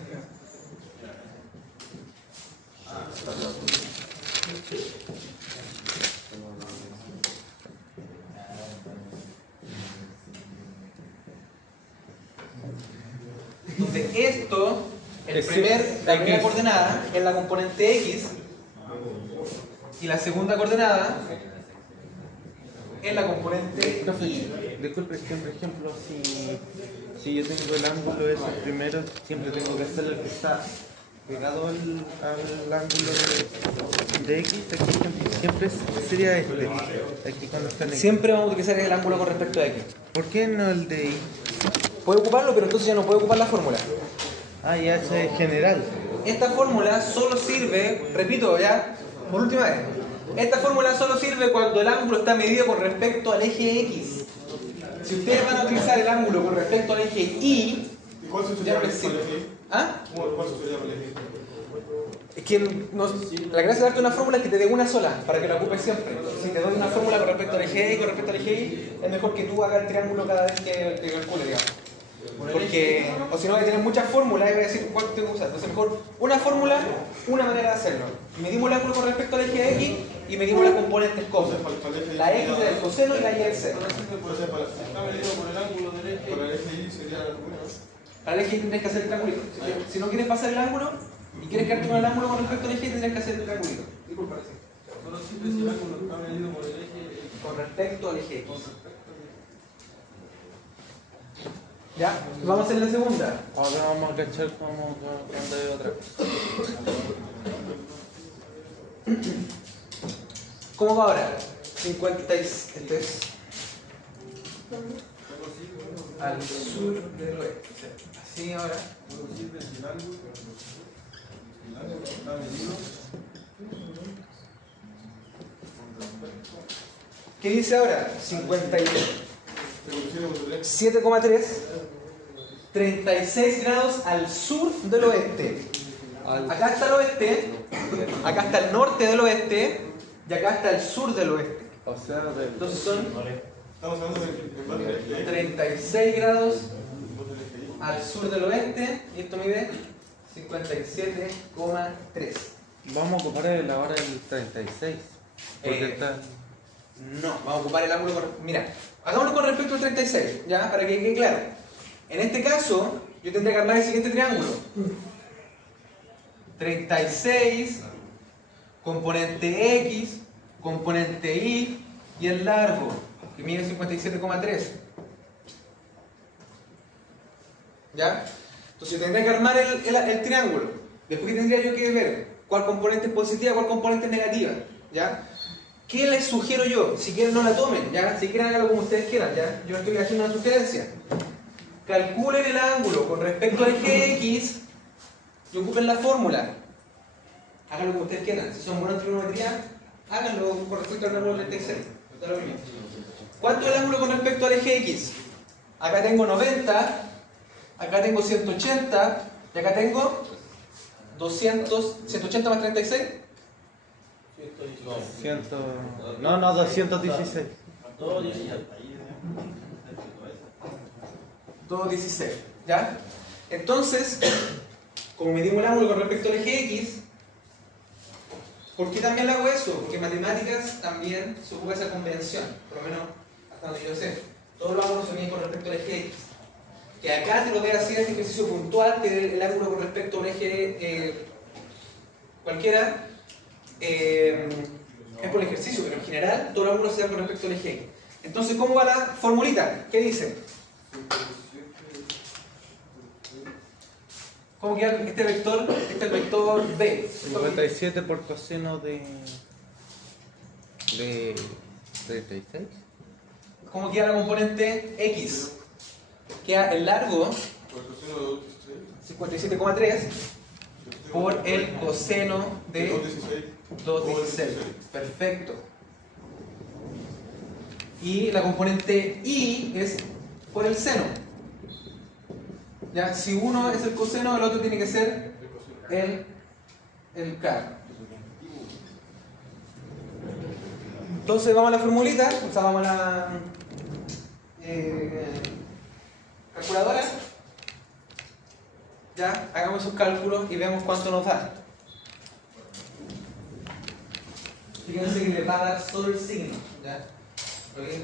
Entonces esto, la primera coordenada es la componente X y la segunda coordenada es la componente Y. Disculpe, es que por ejemplo, si yo tengo el ángulo ese primero, siempre tengo que hacer el que está pegado al ángulo de X, aquí siempre sería este, aquí cuando está en X. Siempre vamos a utilizar el ángulo con respecto a X. ¿Por qué no el de Y? Puede ocuparlo, pero entonces ya no puede ocupar la fórmula. Ah, ya ese es general. Esta fórmula solo sirve, repito ya, por última vez. Esta fórmula solo sirve cuando el ángulo está medido con respecto al eje X. Si ustedes van a utilizar el ángulo con respecto al eje Y, ya no les sirve. ¿Ah? ¿Cuál sería el eje? Es que la gracia de darte una fórmula es que te dé una sola, para que la ocupes siempre. Si te doy una fórmula con respecto al eje Y y con respecto al eje Y, es mejor que tú hagas el triángulo cada vez que calcules, digamos. Porque, o si no, vas a tener muchas fórmulas y vas a decir cuál tengo que usar. Entonces, mejor una fórmula, una manera de hacerlo. Medimos el ángulo con respecto al eje X y medimos las componentes cosas. La X del coseno y la Y del seno. Está medido por el ángulo del eje. Por el eje Y sería la luna. Para el eje Y tendrás que hacer el triangulito. Si no quieres pasar el ángulo y quieres quedarte con el ángulo con respecto al eje Y, tendrás que hacer el triangulito. Disculpa, sí. Solo sirve si el ángulo está medido por el eje. Con respecto al eje X. Ya, vamos a hacer la segunda. Ahora vamos a cachar cómo cuando hay otra cosa. ¿Cómo va ahora? 56. Este es al sur del oeste. Así ahora. ¿Qué dice ahora? 57,3, 36 grados al sur del oeste. Acá está el oeste, acá está el norte del oeste y acá está el sur del oeste. O sea, Entonces son Estamos hablando de 36 grados al sur del oeste y esto mide 57,3. Vamos a ocupar ahora el 36. Porque está... No, vamos a ocupar el ángulo mira, hagámoslo con respecto al 36, ¿ya? Para que quede claro. En este caso, yo tendré que armar el siguiente triángulo. 36, componente X, componente Y y el largo, que mide 57,3. ¿Ya? Entonces yo tendré que armar el triángulo. Después tendría yo que ver cuál componente es positiva, cuál componente es negativa. ¿Ya? ¿Qué les sugiero yo? Si quieren no la tomen, ¿ya? Si quieren háganlo como ustedes quieran, ¿ya? Yo estoy haciendo una sugerencia. Calculen el ángulo con respecto al eje X y ocupen la fórmula. Háganlo como ustedes quieran. Si son buenos en trigonometría, háganlo con respecto al ángulo 36. ¿Cuánto es el ángulo con respecto al eje X? Acá tengo 90, acá tengo 180 y acá tengo 200, 180 más 36. 216. Todo 16, ¿ya? Entonces, como medimos el ángulo con respecto al eje X, ¿por qué también hago eso? Porque en matemáticas también se ocupa esa convención, por lo menos hasta donde yo sé. Todos los ángulos se miden con respecto al eje X. Que acá te lo voy a hacer este ejercicio puntual, que el ángulo con respecto a un eje cualquiera, es por el ejercicio, pero en general todos los ángulos se dan con respecto al eje X. Entonces, ¿cómo va la formulita? ¿Qué dice? ¿Cómo queda este vector? Este es el vector B. 57 por coseno de 36. ¿Cómo queda la componente X? Queda el largo 57,3 por el coseno de 2,16. Perfecto. Y la componente Y es por el seno. Ya, si uno es el coseno, el otro tiene que ser el K. Entonces vamos a la formulita, o sea, vamos a la calculadora. Ya, hagamos esos cálculos y veamos cuánto nos da. Fíjense que le va a dar solo el signo. ¿Ya? Porque si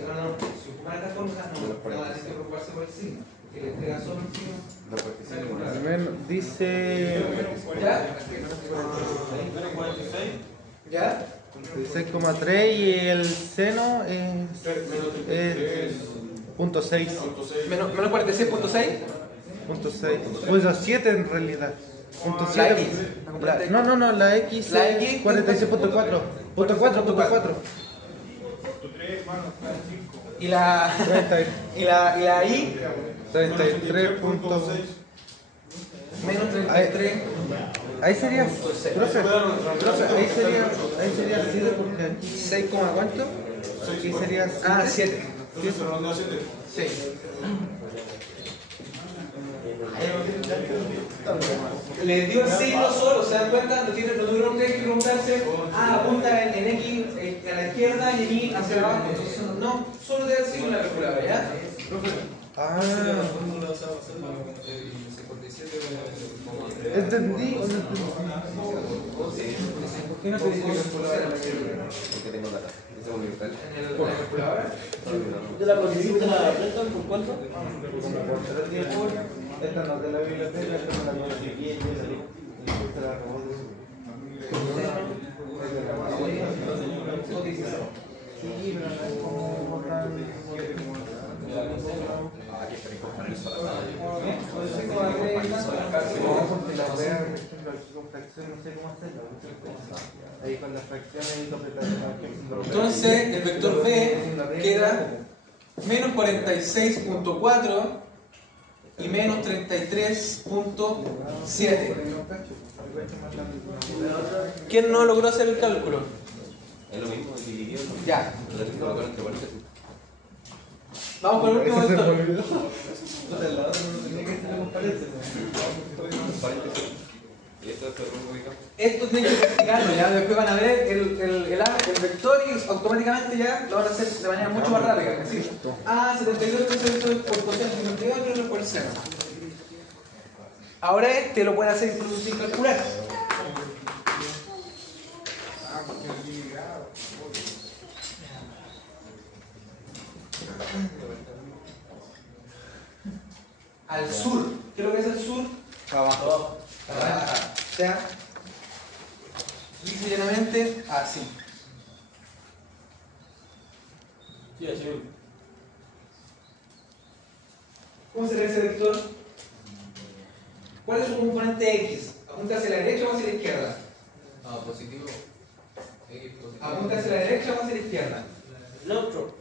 ocupan esta fórmula, no van a tener que preocuparse por el signo. Que le entrega solo el signo. Dice ¿Ya? ¿Ya? 6,3 y el seno es .6. ¿Menos 46.6? Pues a 7 en realidad. Punto La 7. X. No, la X La es X 46.4. Punto 4. ¿Y la I? 33. Menos 33. Ahí sería, profe, ahí sería 7 porque aquí 6, ¿cuánto? Aquí sería 7. Sí. Le dio el signo solo, ¿se dan cuenta? No tuvieron ustedes que preguntarse, apunta en X a la izquierda y en Y hacia abajo. Entonces, no, solo te da el signo en la calculadora, ¿ya? Entendí. ¿Por qué no te dice calculadora? Porque tengo data. ¿En la calculadora? ¿De la cosita la apretan por cuánto? Esta no es de la biblioteca, esta no la conseguí y esta la robó de sí, pero no es como tan... Aquí está mi compañero sola. Ahí con las fracciones y completación. Entonces, el vector B queda menos 46.4 y menos 33.7. ¿Quién no logró hacer el cálculo? Es lo mismo, dividido. Ya. Entonces, colocar entre paréntesis. Vamos con el último vector. Paréntesis. Y esto es el rumbo ubicado. Esto tienen que practicarlo, ya. Después van a ver el vector y automáticamente ya lo van a hacer de manera mucho más rápida. Es decir, 72 por coseno 58 por el seno. Ahora este lo pueden hacer incluso sin calcular. Al sur. ¿Qué es lo que es el sur? Abajo. O sea, lisa y llanamente así. Sí, así. ¿Cómo se ve ese vector? ¿Cuál es su componente X? ¿Apunta hacia la derecha o hacia la izquierda? Ah, positivo. X positivo. ¿Apunta hacia la derecha o hacia la izquierda? Neutro.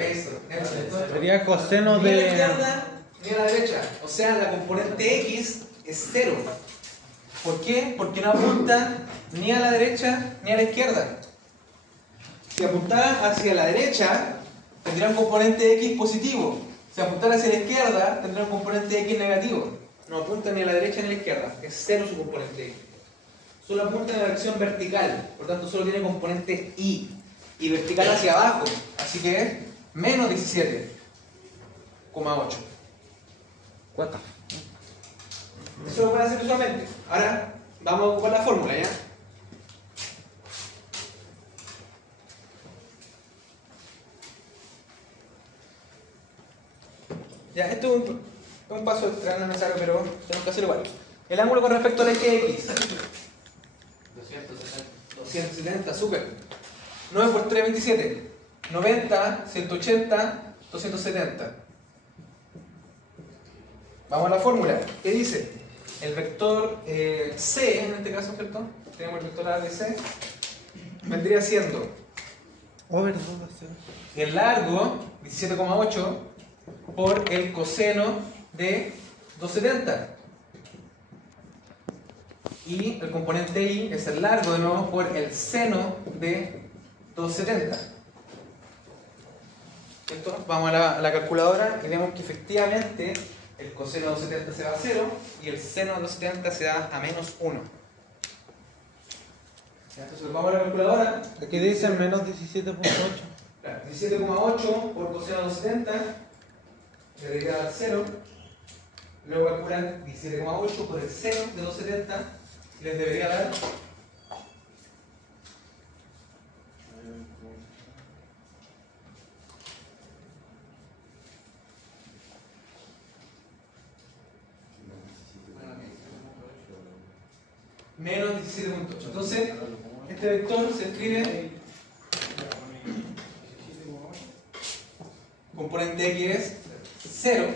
Eso. Sería coseno Ni a la de... izquierda ni a la derecha. O sea, la componente X es 0. ¿Por qué? Porque no apunta ni a la derecha ni a la izquierda. Si apuntara hacia la derecha, tendría un componente X positivo. Si apuntara hacia la izquierda, tendría un componente X negativo. No apunta ni a la derecha ni a la izquierda. Es 0 su componente X. Solo apunta en la dirección vertical. Por tanto, solo tiene componente Y. Y vertical hacia abajo. Así que es menos 17,8. Cuata. Eso lo pueden hacer visualmente. Ahora vamos a ocupar la fórmula, ¿ya? Ya, esto es un paso extra, no es necesario, pero tenemos que hacerlo igual. El ángulo con respecto al eje X. 270, súper. 9 por 3, 27. 90, 180, 270. Vamos a la fórmula. ¿Qué dice? El vector C, en este caso, ¿cierto? Tenemos el vector A de C. Vendría siendo Over 2 el largo, 17,8, por el coseno de 270. Y el componente Y es el largo de nuevo por el seno de 270. ¿Cierto? Vamos a la calculadora y vemos que efectivamente el coseno de 270 se va a 0 y el seno de 270 se da a menos 1. Entonces vamos a la calculadora. Aquí dicen menos 17.8. Claro, 17,8 por coseno de 270 le debería dar 0. Luego calculan 17,8 por el seno de 270 y les debería dar menos 17,8. Entonces, este vector se escribe componente X es 0,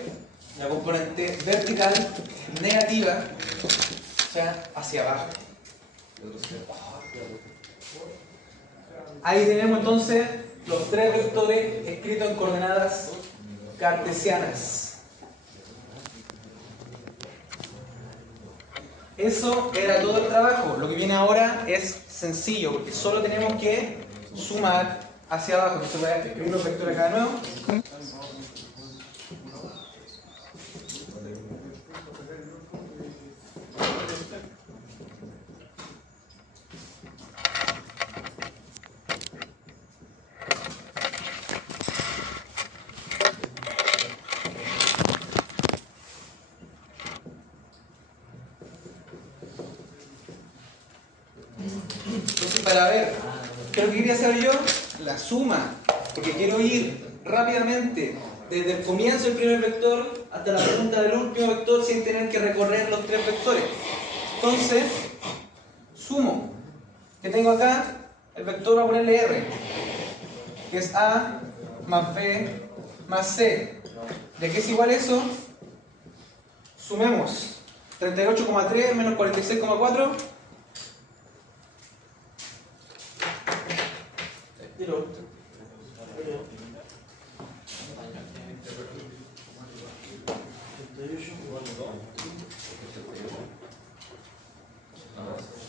la componente vertical negativa, o sea, hacia abajo. Ahí tenemos entonces los tres vectores escritos en coordenadas cartesianas. Eso era todo el trabajo. Lo que viene ahora es sencillo, porque solo tenemos que sumar hacia abajo. Entonces voy a escribir los vectores acá de nuevo. Entonces, para ver qué es lo que quería hacer yo, la suma, porque quiero ir rápidamente desde el comienzo del primer vector hasta la punta del último vector sin tener que recorrer los tres vectores. Entonces, sumo. ¿Qué tengo acá? El vector, voy a ponerle R, que es A más B más C. ¿De qué es igual eso? Sumemos 38,3 menos 46,4.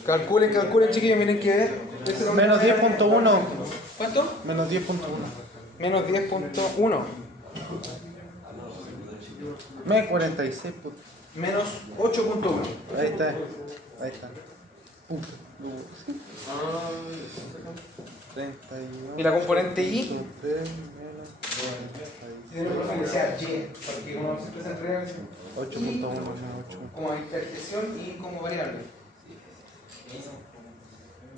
Calculen, chiquillos, miren que Menos 10.1. ¿Cuánto? Menos 10.1. Menos 10,1. Menos 46. Menos 8,1. Ahí está. Ahí está. 31. ¿Y la componente Y? Si tiene un profe que sea Y, porque como siempre se entrega 8.1 como interjección y como variable.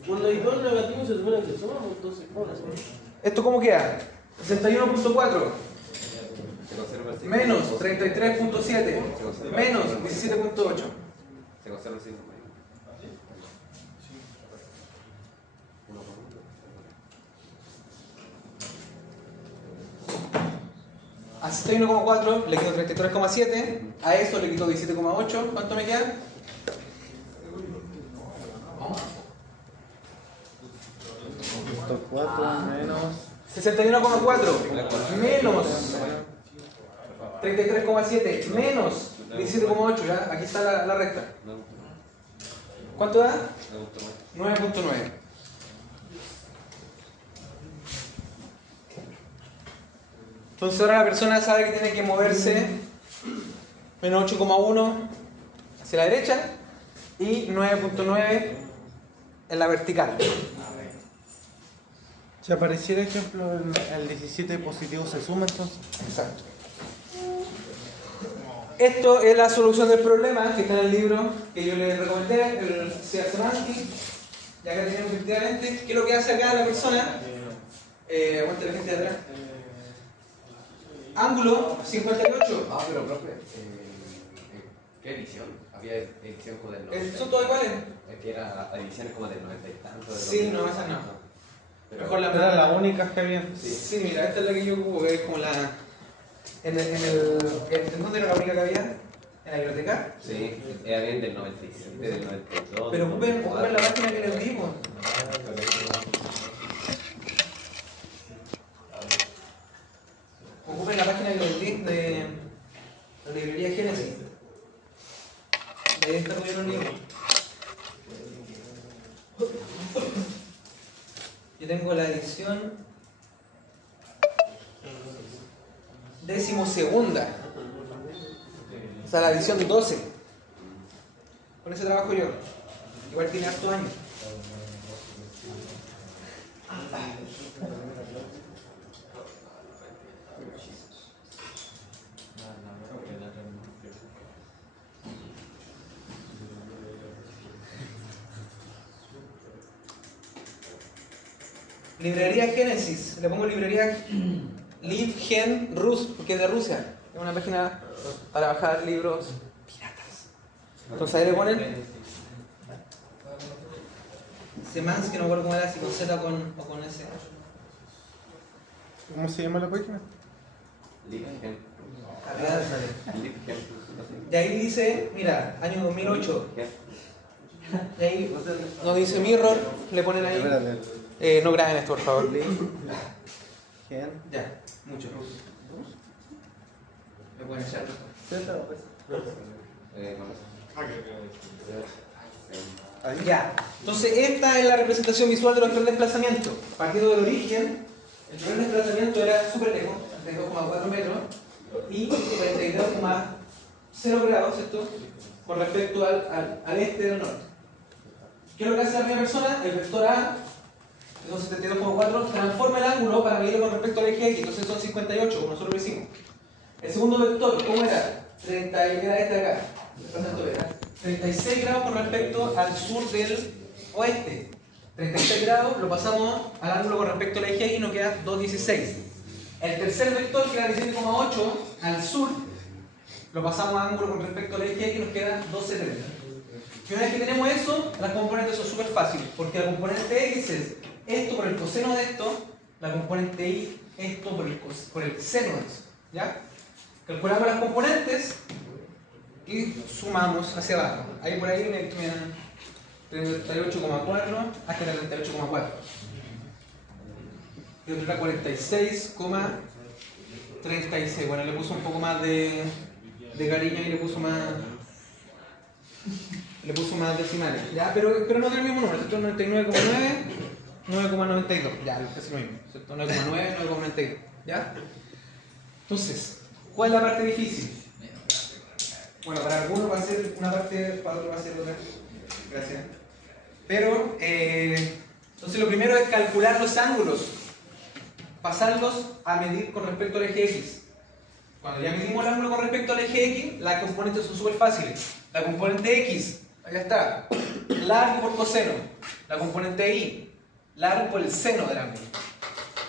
Cuando hay dos negativos se supone que suman, entonces ¿cómo lo hacemos? ¿Esto cómo queda? 61.4 Se conserva el signo. menos 33.7 menos 17.8. Se conserva el signo. A 61.4 le quito 33.7, a esto le quito 17.8, ¿cuánto me queda? Punto 4 menos 61.4 menos 33.7 menos 17.8, ¿ya? Aquí está la recta. ¿Cuánto da? 9.9. Entonces ahora la persona sabe que tiene que moverse menos 8.1 hacia la derecha y 9.9 en la vertical. si apareciera ejemplo el 17 positivo se suma entonces. Exacto. Esto es la solución del problema que está en el libro que yo les recomendé, el Semantic. Y acá tenemos efectivamente qué es lo que hace acá la persona. Aguante la gente de atrás. Ángulo 58. Ah, pero profe, ¿qué edición? Había edición como del 90. ¿Son todos iguales? Es que era ediciones como del 90 y tanto. del Sí, 2000. no, esas no. Pero- Mejor la Era la única que había. Sí, mira, esta es la que yo ocupo, que es como la. ¿En dónde era la única que había? ¿En la biblioteca? Sí, era bien del 97, del 92. Pero ocupen la página que les dimos. Ocupen la página que les di de la librería Génesis. De ahí está el libro. Yo tengo la edición 12ª. O sea, la edición 12. Con ese trabajo yo. Igual tiene harto años. Librería Génesis. Le pongo librería LibGen Rus, porque es de Rusia. Es una página para bajar libros piratas. Entonces ahí le ponen Semans, que no recuerdo cómo era, si con Z o con S. ¿Cómo se llama la página? Ligen. Y ahí dice, mira, año 2008. Y ahí no dice mirror, le ponen ahí. Espérate. No graben esto, por favor. Gen. Ya, mucho. Le pueden echar. Ahí. Ya, entonces esta es la representación visual de los tres desplazamientos. Partiendo del origen, el primer desplazamiento era súper lejos, 32,4 metros, y 32,0 grados, ¿cierto? Con respecto al este del norte. ¿Qué es lo que hace la primera persona? El vector A, que son 72,4, transforma el ángulo para medirlo con respecto al eje X, entonces son 58, como nosotros lo hicimos. El segundo vector, ¿cómo era? 30, era este de acá. Era 36 grados con respecto al sur del oeste. 36 grados lo pasamos al ángulo con respecto al eje X y nos queda 2,16. El tercer vector, que era 17,8 al sur, lo pasamos al ángulo con respecto al eje X y nos queda 2,70. Y una vez que tenemos eso, las componentes son súper fáciles, porque la componente X es esto por el coseno de esto, la componente Y esto por el seno de eso. ¿Ya? Calculamos las componentes y sumamos hacia abajo. Ahí por ahí me dan 38,4 hasta 38,4. Y otro era 46,36. Bueno, le puso un poco más de cariño y le puso más decimales. ¿Ya? Pero no tiene el mismo número. Esto es 99,9, 9,92. Ya, es casi lo mismo. 9,9, 9,92. ¿Ya? Entonces, ¿cuál es la parte difícil? Bueno, para algunos va a ser una parte, para otros va a ser otra. Gracias. Pero, entonces lo primero es calcular los ángulos. pasarlos a medir con respecto al eje X. Cuando ya medimos el ángulo con respecto al eje X, las componentes son súper fáciles. La componente X, acá está, largo por coseno. La componente Y, largo por el seno del ángulo.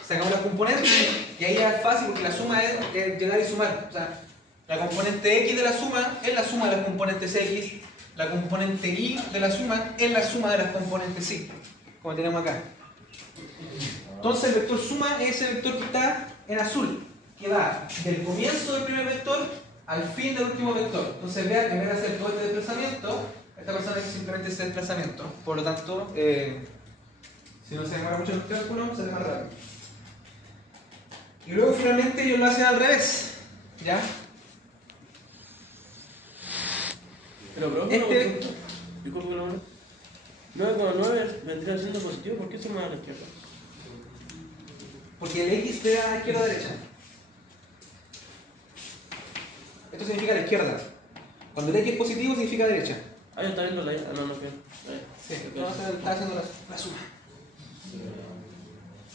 Sacamos las componentes y ahí ya es fácil porque la suma es llegar y sumar. O sea, la componente X de la suma es la suma de las componentes X. La componente Y de la suma es la suma de las componentes Y, como tenemos acá. Entonces el vector suma es el vector que está en azul, que va del comienzo del primer vector al fin del último vector. Entonces vean que en vez de hacer todo este desplazamiento, esta persona hace simplemente ese desplazamiento. Por lo tanto, si no se demora mucho el cálculo, se más rápido. Y luego finalmente ellos lo hacen al revés. ¿Ya? Pero, bro, disculpe, 9,9 vendría siendo positivo. ¿Por qué se mueve a la izquierda? Porque el X te da izquierda a derecha. Esto significa la izquierda. Cuando el X es positivo significa derecha. Ah, yo estaba viendo la... Ah, no, no, bien. Sí, está haciendo la suma.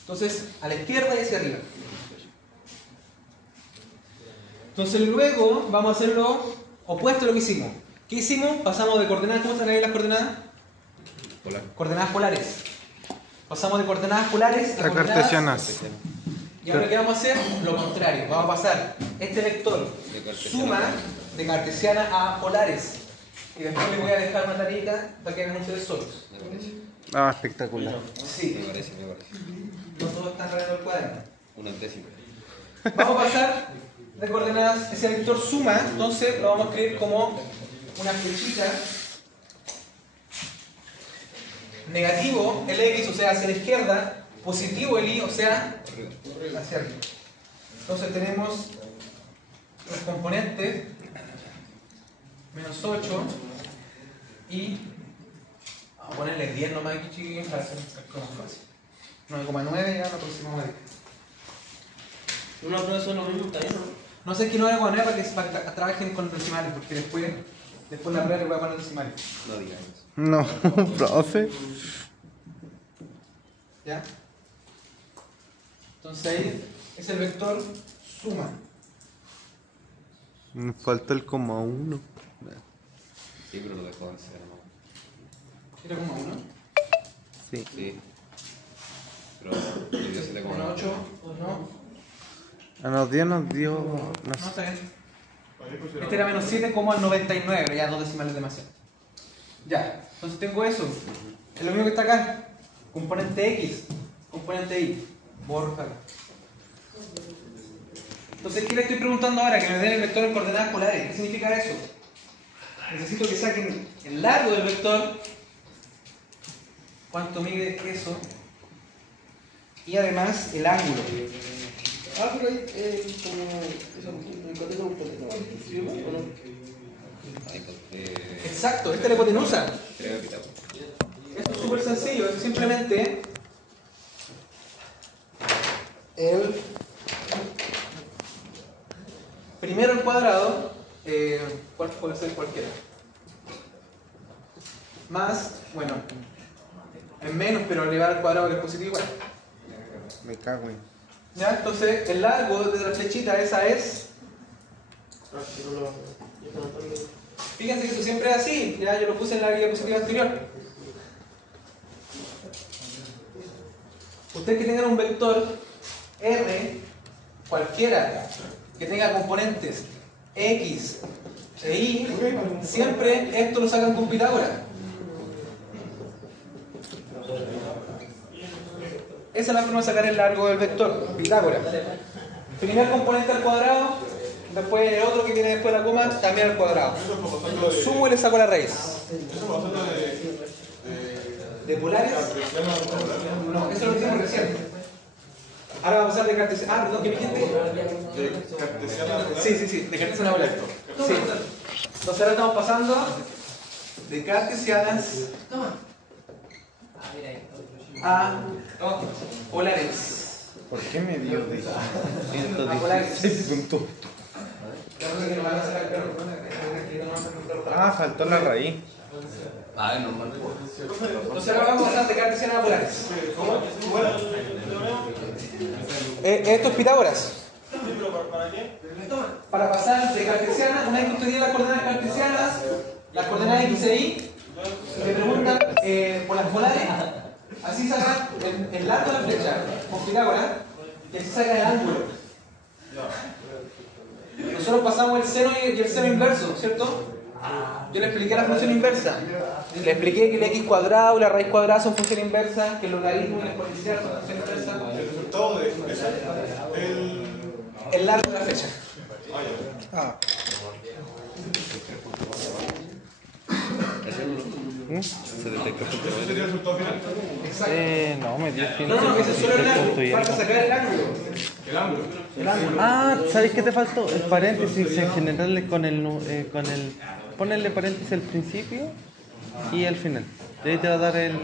Entonces, a la izquierda y hacia arriba. Entonces luego vamos a hacer lo opuesto a lo que hicimos. ¿Qué hicimos? Pasamos de coordenadas, ¿cómo están ahí las coordenadas? Polar. Coordenadas polares. Pasamos de coordenadas polares a coordenadas cartesianas. Y ahora ¿qué vamos a hacer? Lo contrario. Vamos a pasar este vector suma de cartesiana a polares. Y después le voy a dejar una tareita para que hagan ustedes solos. Ah, espectacular. Sí. Me parece. No todos están rayando el cuaderno. Una décima. Vamos a pasar de coordenadas, ese vector suma, entonces lo vamos a escribir como una flechita. Negativo el X, o sea, hacia la izquierda. Positivo el Y, o sea, hacia arriba. Entonces tenemos los componentes menos 8 y vamos a ponerle 10 nomás aquí, chiquillos, para hacer como fácil. 9,9 ya lo aproximamos a 10. Una prueba son lo mismo, está bien, ¿no? No sé qué 9,9 para que trabajen con decimales, porque después la prueba le voy a poner decimales. No digas eso. No, profe. ¿Ya? Entonces ahí es el vector suma. Me falta el coma 1. Sí, pero lo dejó en cero, ¿no? ¿Era como 1? Sí. Sí. Pero debió hacerle como ¿Como 8? ¿No? A los días nos dio. No, No sé. está bien. Este era menos 7 como al 99, pero ya 2 decimales demasiado. Ya, entonces tengo eso. Es lo mismo que está acá. Componente X, componente Y. Borro acá. Entonces, ¿qué le estoy preguntando ahora? Que me den el vector en coordenadas polares. ¿Qué significa eso? Necesito que saquen el largo del vector. ¿Cuánto mide eso? Y además el ángulo. Ah, pero ahí, como... ¿En contexto un poquito más exclusivo, o no? Exacto, esta es la hipotenusa. Creo que está. Esto es súper sencillo, es simplemente el primero al cuadrado, puede ser cualquiera, más, bueno, en menos, pero elevar al cuadrado que es positivo igual. Me cago en. ¿Ya? Entonces, el largo de la flechita esa es... Fíjense que eso siempre es así, ya yo lo puse en la diapositiva anterior. Ustedes que tengan un vector R, cualquiera, que tenga componentes X e Y, siempre esto lo sacan con Pitágoras. Esa es la forma de sacar el largo del vector, Pitágoras. Primer componente al cuadrado, después el otro que viene después de la coma, también al cuadrado. Lo sumo y le saco la raíz. ¿De polares? No, eso lo hicimos recién. Ahora vamos a pasar de cartesiana. Ah, perdón, ¿qué me dijiste? ¿De cartesiana? Sí, de cartesiana a polares. Sí. Entonces ahora estamos pasando de cartesianas a polares. ¿Por qué me dio de A polares. 116 puntos? Ah, faltó la raíz. Ah, es normal. Entonces ahora vamos a pasar de cartesianas a polares. ¿Cómo? Esto es Pitágoras. ¿Para qué? Para pasar de cartesiana, una vez que usted tiene las coordenadas cartesianas, las coordenadas X e Y, le preguntan por las polares, así saca el largo de la flecha con Pitágoras y así saca el ángulo. Nosotros pasamos el seno y el seno inverso, ¿cierto? Yo le expliqué la función inversa. Le expliqué que el x cuadrado y la raíz cuadrada son función inversa, que el logaritmo y el exponencial son función inversa. El resultado de eso, El largo de la flecha. Ah, ¿ese sería el resultado final? No, me dio No, ese es solo el ángulo. Falta sacar el ángulo. El ángulo. El ángulo. Ah, ¿sabes qué te faltó? El paréntesis en general con el ponerle paréntesis al principio y al final. De ahí te va a dar el... No.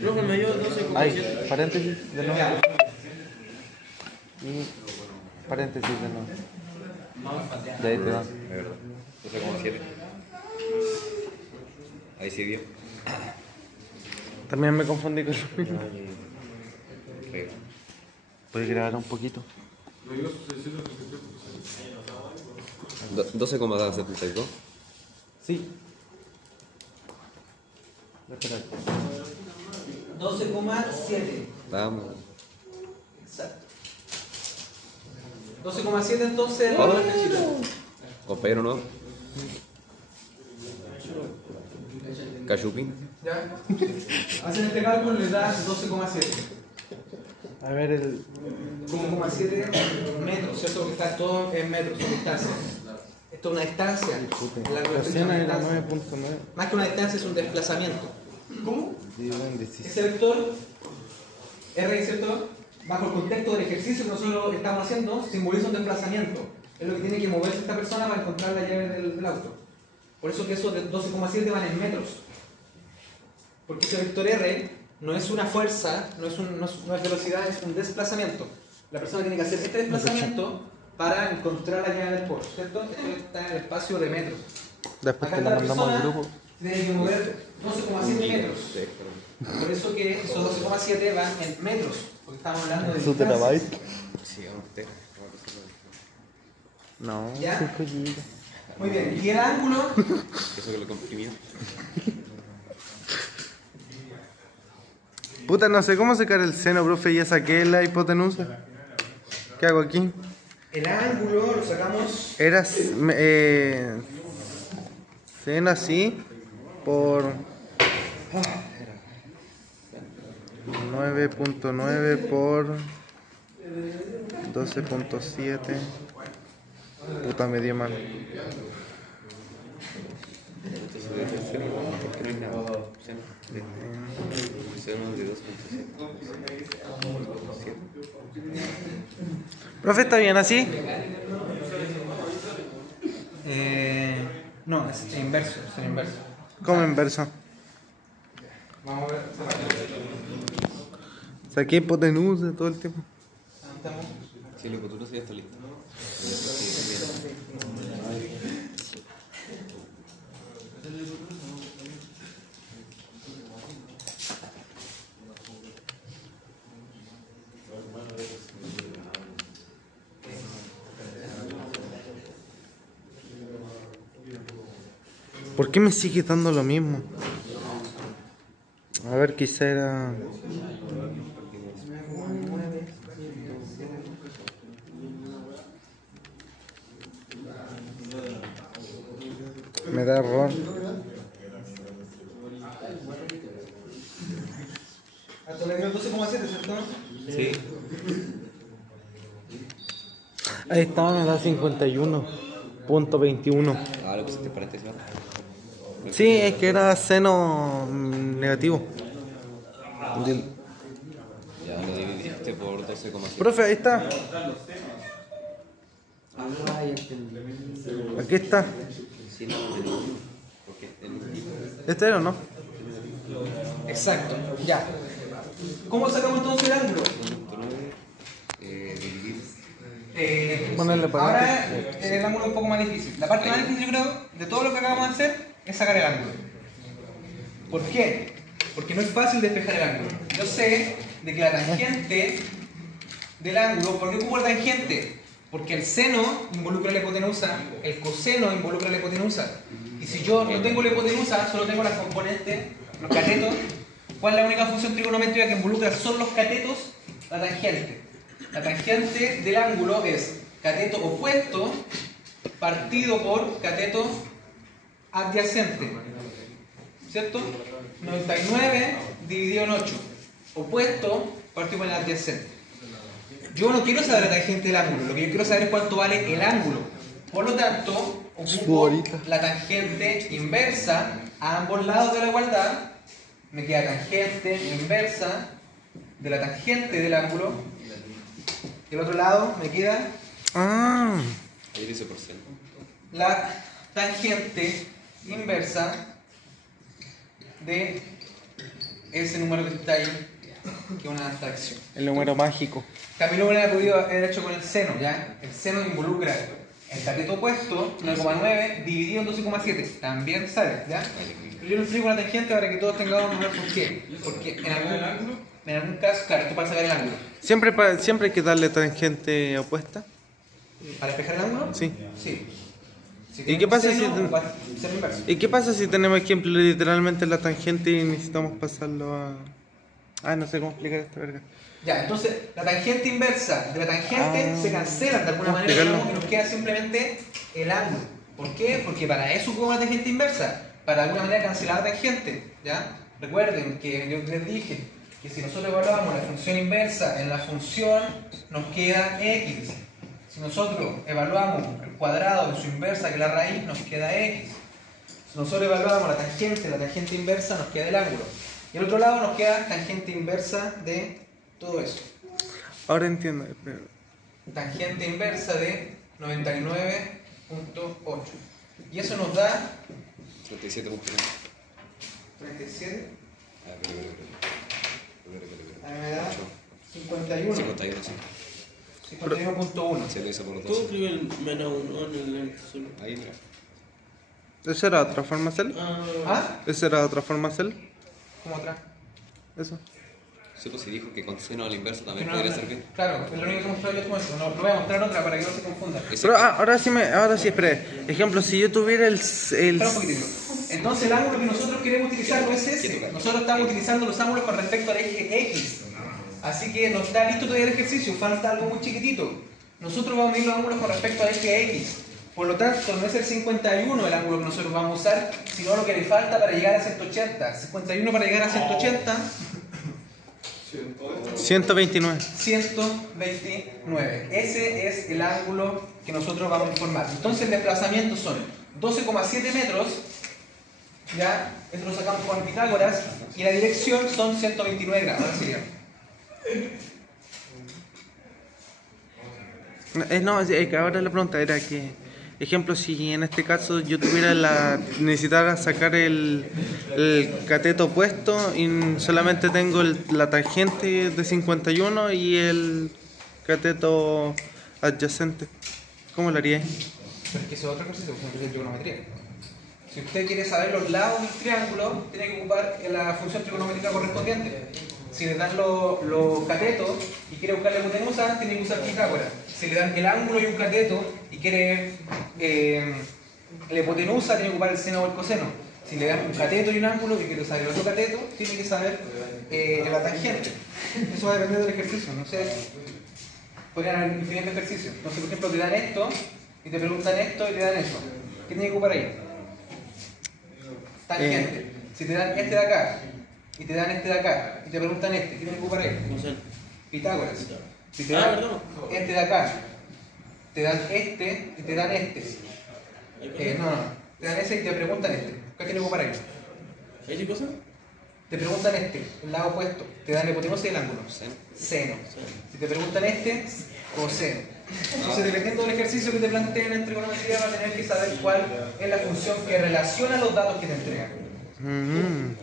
Profe, me dio 12,7. Ahí, paréntesis de nuevo. Y paréntesis de nuevo. De ahí te va. De verdad. 12,7. Ahí sí dio. También me confundí con lo mismo. Sí. ¿Puedes grabar un poquito? 12,72. Sí. Espera. 12,7. Vamos. Exacto. 12,7 entonces. Oh. La flechita. Compañero, ¿no? Cachupín. ¿Ya? Hacen este cálculo y les da 12,7. A ver el... 1,7 metros, ¿cierto? Porque está todo en metros de distancia. Esto es una distancia. La La cena era distancia. 9.9. Más que una distancia es un desplazamiento. ¿Cómo? Dividido en 16. Ese vector R, ¿cierto? Bajo el contexto del ejercicio que nosotros estamos haciendo, simboliza un desplazamiento. Es lo que tiene que moverse esta persona para encontrar la llave del auto. Por eso que esos de 12,7 van en metros. Porque ese vector R no es una fuerza, no es velocidad, es un desplazamiento. La persona tiene que hacer este desplazamiento para encontrar la llave del Porsche, ¿cierto? Esto está en el espacio de metros. Después Acá te lo la mandamos al persona grupo. tiene que mover 12,7 metros. Por eso que esos 12,7 van en metros, porque estamos hablando de ¿Su distancias. terabyte? Sí, vamos a tener. No, ¿Ya? 5 gigas. Muy bien, y el ángulo, Eso que lo comprimió. Puta, no sé cómo sacar el seno, profe. Ya saqué la hipotenusa. ¿Qué hago aquí? el ángulo lo sacamos Era seno así por 9.9 por 12.7. Puta, me dio mal. ¿Por qué no hay nada? Seno de 2.7. Profe, ¿está bien así? no, es inverso, es inverso. ¿Cómo inverso? Vamos a ver, Saqué hipotenusa todo el tiempo. Sí, el hipotenusa ya está listo. ¿Por qué me sigue dando lo mismo? A ver, quizá era... Me da error. hasta le dio 12,7, ¿cierto? Sí. Ahí está, me da 51.21. Ah, lo pusiste paréntesis ahora. Sí, es que era seno negativo. Ya lo dividiste por 12,7. Profe, ahí está. Aquí está. Sí, no, el 1. Porque el 1. ¿Este era o no? Exacto, ya. ¿Cómo sacamos entonces el ángulo? 1.9 dividir. Ponerle para Ahora el ángulo es un poco más difícil. La parte más difícil, yo creo, de todo lo que acabamos de hacer es sacar el ángulo. ¿Por qué? Porque no es fácil despejar el ángulo. Yo sé de que la tangente del ángulo, ¿por qué ocupo la tangente? Porque el seno involucra la hipotenusa, el coseno involucra la hipotenusa. Y si yo no tengo la hipotenusa, solo tengo las componentes, los catetos, ¿cuál es la única función trigonométrica que involucra solo los catetos? La tangente. La tangente del ángulo es cateto opuesto partido por cateto adyacente. ¿Cierto? 99 dividido en 8. Opuesto partido por el adyacente. Yo no quiero saber la tangente del ángulo, lo que yo quiero saber es cuánto vale el ángulo. Por lo tanto, ocupo la tangente inversa a ambos lados de la igualdad. Me queda tangente inversa de la tangente del ángulo. Y el otro lado me queda Ah, Ahí dice por cero. la tangente inversa de ese número que está ahí, que es una abstracción. el número mágico. También lo hubiera podido haber hecho con el seno, ¿ya? El seno involucra el cateto opuesto, 9,9, dividido en 12,7. También sale, ¿ya? Pero yo lo explico con la tangente para que todos tengamos que ver por qué. Porque en algún caso, claro, esto para sacar el ángulo. Siempre hay que darle tangente opuesta. ¿Para despejar el ángulo? Sí. Sí. Si ¿Y tenemos qué pasa seno, si va a ser inverso. ¿Y qué pasa si tenemos ejemplo literalmente la tangente y necesitamos pasarlo a... Ah, no sé cómo explicar esta verga. Ya, entonces la tangente inversa de la tangente se cancelan de alguna ¿cómo manera, explicarlo? digamos que nos queda simplemente el ángulo. ¿Por qué? Porque para eso ocupamos la tangente inversa, para de alguna manera cancelar la tangente, ¿ya? Recuerden que yo les dije que si nosotros evaluamos la función inversa en la función, nos queda x. Si nosotros evaluamos el cuadrado de su inversa, que es la raíz, nos queda x. Si nosotros evaluamos la tangente inversa, nos queda el ángulo. Y al otro lado nos queda tangente inversa de todo eso. Ahora entiendo. Pero... Tangente inversa de 99.8. Y eso nos da 37 puntos. 37. A A mí me da 51. 51, sí. 51.1. Se lo hizo por ¿Cómo 12. escriben menos uno en el solo? Ahí, mira. ¿Esa era otra forma de hacerlo? ¿Ah? ¿Esa era otra forma de hacerlo? ¿Cómo atrás? Eso. Sí, pues si dijo que con seno a la inversa también No, podría no, servir. Claro, es lo único que mostré yo como eso. No, lo voy a mostrar otra para que no se confunda. Pero ahora sí, espere. Ejemplo, si yo tuviera el... Espera un poquitito. Entonces el ángulo que nosotros queremos utilizar no es ese. Nosotros estamos utilizando los ángulos con respecto al eje X. Así que no está listo todavía el ejercicio, falta algo muy chiquitito. Nosotros vamos a medir los ángulos con respecto al eje X. Por lo tanto, no es el 51 el ángulo que nosotros vamos a usar, sino lo que le falta para llegar a 180. 51 para llegar a 180, 129. 129. Ese es el ángulo que nosotros vamos a informar. Entonces el desplazamiento son 12,7 metros. Ya, esto lo sacamos con Pitágoras. Y la dirección son 129 grados. Ahora sí, No, es que ahora la pregunta era que, ejemplo, si en este caso yo necesitara sacar el cateto opuesto y solamente tengo la tangente de 51 y el cateto adyacente, ¿cómo lo haría? Pero es que eso es otro ejercicio, es un ejercicio de trigonometría. Si usted quiere saber los lados del triángulo, tiene que ocupar la función trigonométrica correspondiente. Si le dan los catetos y quiere buscar la hipotenusa, tiene que usar Pitágoras. Si le dan el ángulo y un cateto y quiere la hipotenusa, tiene que ocupar el seno o el coseno. Si le dan un cateto y un ángulo y quiere saber el otro cateto, tiene que saber la tangente. Eso va a depender del ejercicio, no sé. Podrían haber infinitos ejercicios. Entonces, por ejemplo, te dan esto y te preguntan esto y te dan eso. ¿Qué tiene que ocupar ahí? Tangente. Si te dan este de acá y te dan este de acá y te preguntan este, ¿qué tiene que ocupar ahí? No sé. Pitágoras. Si te dan este de acá, te dan este y te dan este. No, te dan ese y te preguntan este. ¿Qué tiene que ocupar ahí? ¿Hay cosa? Te preguntan este, el lado opuesto. Te dan la hipotenusa y el ángulo. Seno. Si te preguntan este, coseno. Entonces, dependiendo del ejercicio que te planteen en trigonometría, vas a tener que saber cuál es la función que relaciona los datos que te entregan.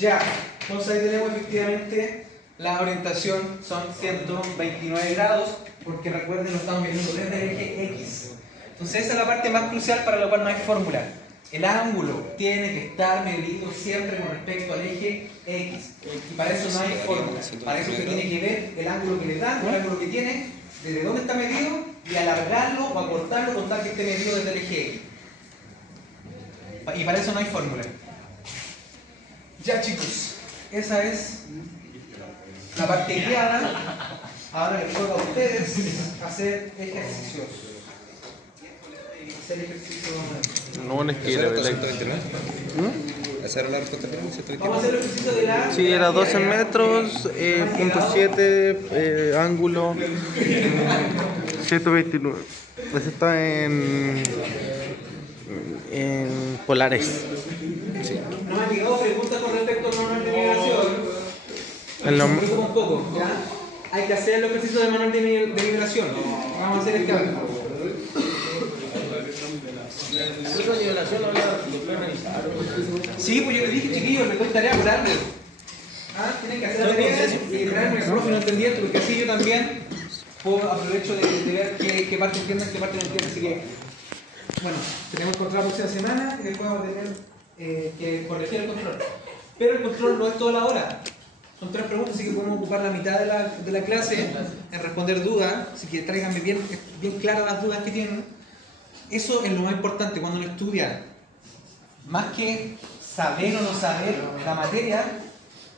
Ya, entonces ahí tenemos efectivamente la orientación, son 129 grados, porque recuerden, lo estamos viendo desde el eje X. Entonces esa es la parte más crucial para la cual no hay fórmula. El ángulo tiene que estar medido siempre con respecto al eje X. Y para eso no hay fórmula. Para eso se tiene que ver el ángulo que le dan, el ángulo que tiene, desde dónde está medido, y alargarlo o acortarlo con tal que esté medido desde el eje X. Y para eso no hay fórmula. Ya, chicos, esa es la parte guiada. Ahora les toca a ustedes hacer ejercicios. Hacer ejercicios. No, bueno, es que era ¿Esa era la respuesta final? Vamos a hacer el ejercicio de la. Sí, era 12 metros, punto 7, ángulo 129. Ese está en polares. Sí. No me han llegado preguntas con respecto al manual de migración. En lo- Un poco, ¿ya? Hay que hacer el ejercicio del manual de migración. Vamos a hacer este ahora. Sí, pues yo les dije, chiquillos, les doy tarea por algo. Tienen que hacer la tarea y traerme el profe no entendí esto, porque así yo también aprovecho de ver qué parte entienden, qué parte no entienden. Así que, bueno, tenemos control la próxima semana y después vamos a tener que corregir el control. Pero el control no es toda la hora. Son 3 preguntas, así que podemos ocupar la mitad de la clase en responder dudas. Así que tráiganme bien claras las dudas que tienen. Eso es lo más importante cuando uno estudia. Más que saber o no saber la materia,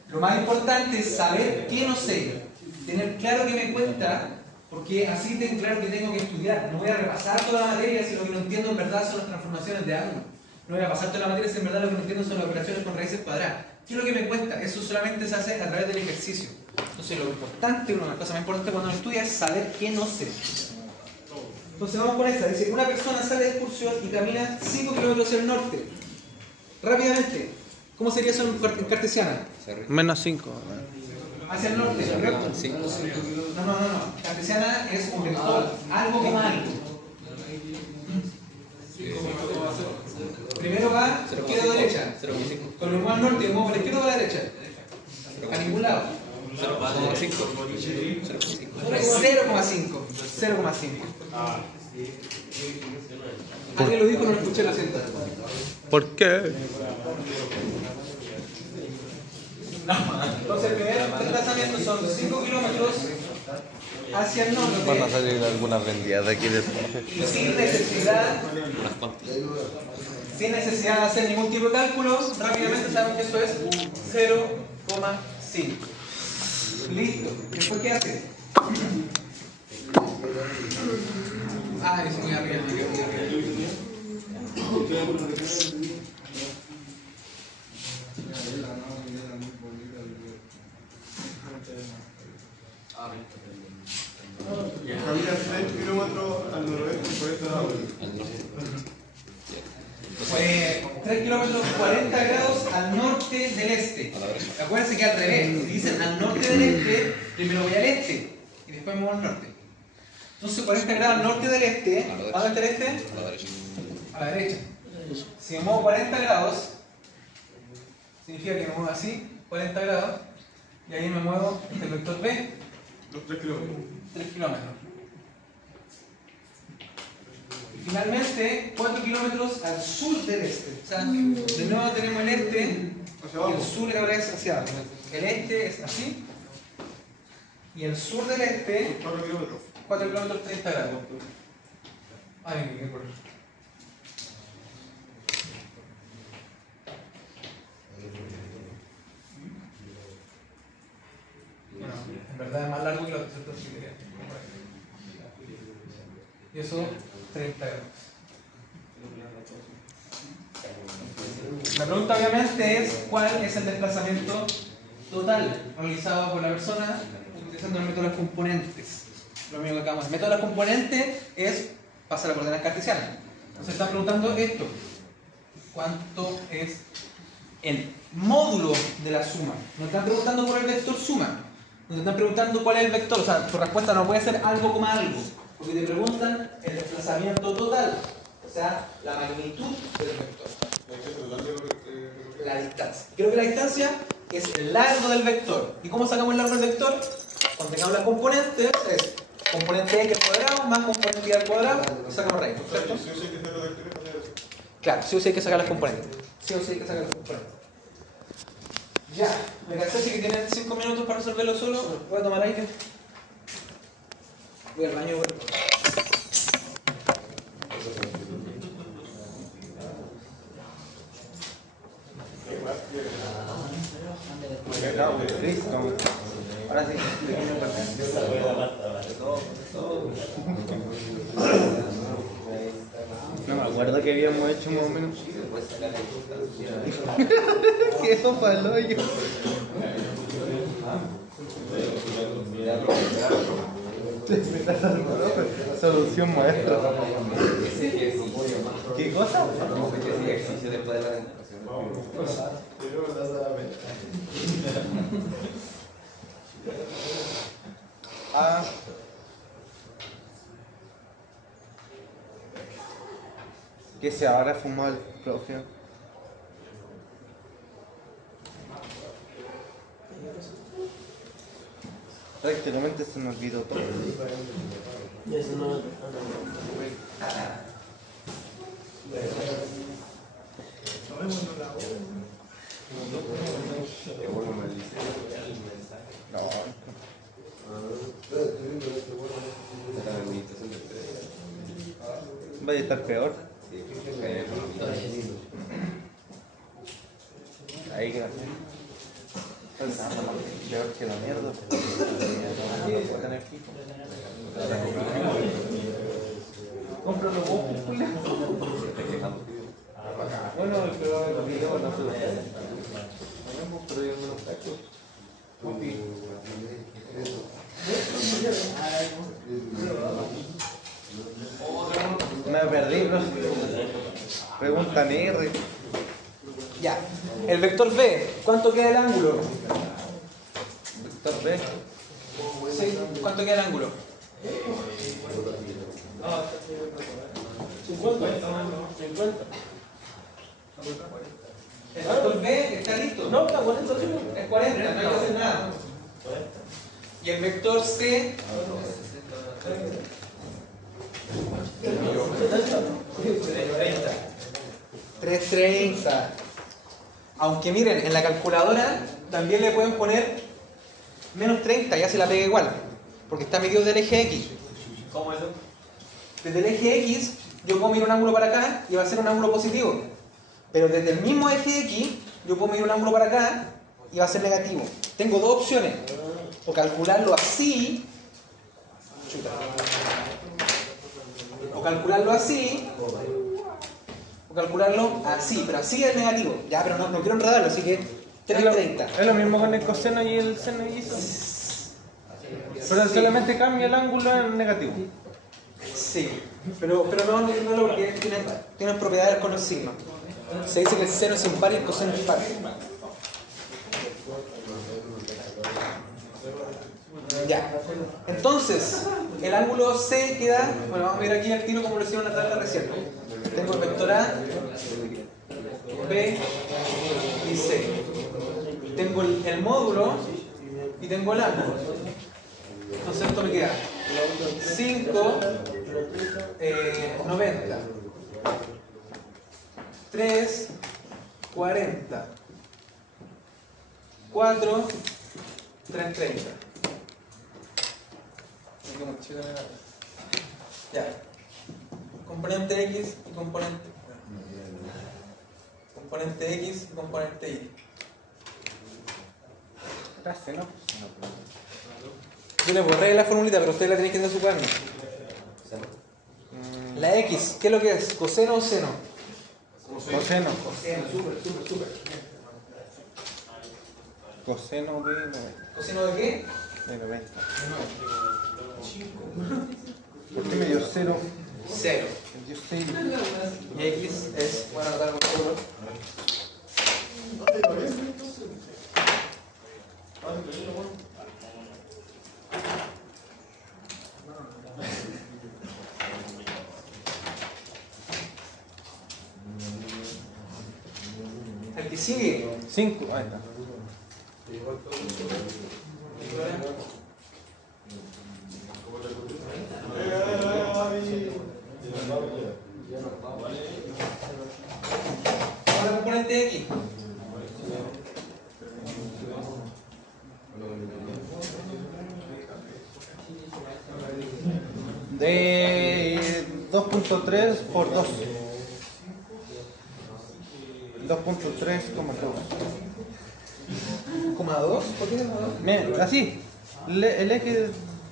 lo más importante es saber qué no sé. Tener claro qué me cuenta, porque así tengo claro que tengo que estudiar. No voy a repasar toda la materia si lo que no entiendo en verdad son las transformaciones de ángulo. No voy a pasar toda la materia si en verdad lo que no entiendo son las operaciones con raíces cuadradas. ¿Qué es lo que me cuesta? Eso solamente se hace a través del ejercicio. Entonces lo importante, una de las cosas más importantes cuando uno estudia es saber qué no sé. Entonces vamos con esta. Dice, una persona sale de excursión y camina 5 kilómetros hacia el norte. Rápidamente. ¿Cómo sería eso en cartesiana? Menos 5. Hacia el norte, ¿correcto? No. Cartesiana es un vector. Algo como algo. Primero va izquierda o derecha. Con lo muevo al norte y lo muevo para la izquierda o para la derecha. A ningún lado. 0,5. Alguien lo dijo, no lo escuché, lo siento. ¿Por qué? Entonces el primer desplazamiento son 5 kilómetros hacia el norte. Van a salir algunas vendidas de aquí después. Y sin necesidad de hacer ningún tipo de cálculo, rápidamente sabemos que eso es 0,5. Listo. ¿Después qué hace? Se me arriba. Camina 6 kilómetros al noroeste por esta lado. 3 kilómetros 40 grados al norte del este. Acuérdense que al revés, si dicen al norte del este, primero voy al este y después me voy al norte. Entonces 40 grados al norte del este, ¿a dónde está el este? A la derecha. Si me muevo 40 grados, significa que me muevo así, 40 grados, y ahí me muevo el vector B. Los 3 kilómetros. 3 kilómetros. Y finalmente, 4 kilómetros al sur del este. O sea, de nuevo tenemos el este y el sur ahora es hacia abajo. El este es así. Y el sur del este, 4 kilómetros. 4 kilómetros 30 grados. Qué por bueno, en verdad es más largo que lo otro, ¿cierto? Y eso, 30 grados. La pregunta obviamente es cuál es el desplazamiento total realizado por la persona utilizando el método de las componentes. Lo mismo que acabamos. El método de las componentes es pasar a coordenadas cartesianas. Nos están preguntando esto. ¿Cuánto es el módulo de la suma? Nos están preguntando por el vector suma. Nos están preguntando cuál es el vector. O sea, tu respuesta no puede ser algo como algo. Porque te preguntan el desplazamiento total. O sea, la magnitud del vector. La distancia. Creo que la distancia es el largo del vector. ¿Y cómo sacamos el largo del vector? Cuando tengamos las componentes, es componente x al cuadrado más componente y al cuadrado, y sacamos raíz, ¿cierto? Claro, sí o sí hay que sacar las componentes. Sí o sí hay que sacar las componentes. Ya, me cansé, así que tienen 5 minutos para resolverlo solo. Voy a tomar aire. Voy al baño. Listo. Ahora sí, no me acuerdo que habíamos hecho más o menos. ¿Qué sopa el hoyo? Solución maestra. ¿Qué cosa? Ejercicio después de la Ah. Que se habrá fumado el profe. Prácticamente se me olvidó todo. Vaya a estar peor. Ahí gracias. Peor que la mierda. No tener equipo. Cómpralo vos, Julio. Bueno, pero el video no se pero yo no lo saco. Me perdí, ¿no? Pregunta R. Ya. El vector B, ¿cuánto queda el ángulo? Vector B. Sí, ¿cuánto queda el ángulo? 50. El vector B está listo. No, está 40, sí. Es 40, no hay que hacer nada. Y el vector C. 330. Aunque miren, en la calculadora también le pueden poner menos 30, ya se la pega igual, porque está medido del eje X. ¿Cómo eso? Desde el eje X yo puedo medir un ángulo para acá y va a ser un ángulo positivo. Pero desde el mismo eje X yo puedo medir un ángulo para acá y va a ser negativo. Tengo dos opciones. O calcularlo así. Chuta. O calcularlo así. O calcularlo así. Pero así es negativo. Ya, pero no quiero enredarlo, así que 330. Es lo mismo con el coseno y el seno y eso. Pero solamente cambia el ángulo en negativo. Sí, pero no porque tienen propiedades con los signos. Se dice que el seno es impar y el coseno es par. Ya. Entonces, el ángulo C queda, bueno, vamos a ver aquí al tiro como lo hicieron en la tabla recién. Tengo el vector A, B y C. Tengo el módulo y tengo el ángulo. Entonces esto me queda 5, 90, 3, 40, 4, 330. Ya. Componente X y componente X y componente Y. Gracias, ¿no? Yo le borré la formulita, pero ustedes la tienen que tener en su cuaderno. La X, ¿qué es lo que es? ¿Coseno o seno? Coseno. Coseno, súper. Coseno de 90. ¿Coseno de qué? De 90. ¿Por qué me dio 0? 0. Me dio 6. Y X es, bueno, anotar con seguro. El que sigue. 5. Ahí está. 2.3 por 2. 2.3, ¿Coma 2? ¿Por qué no 2? así. El X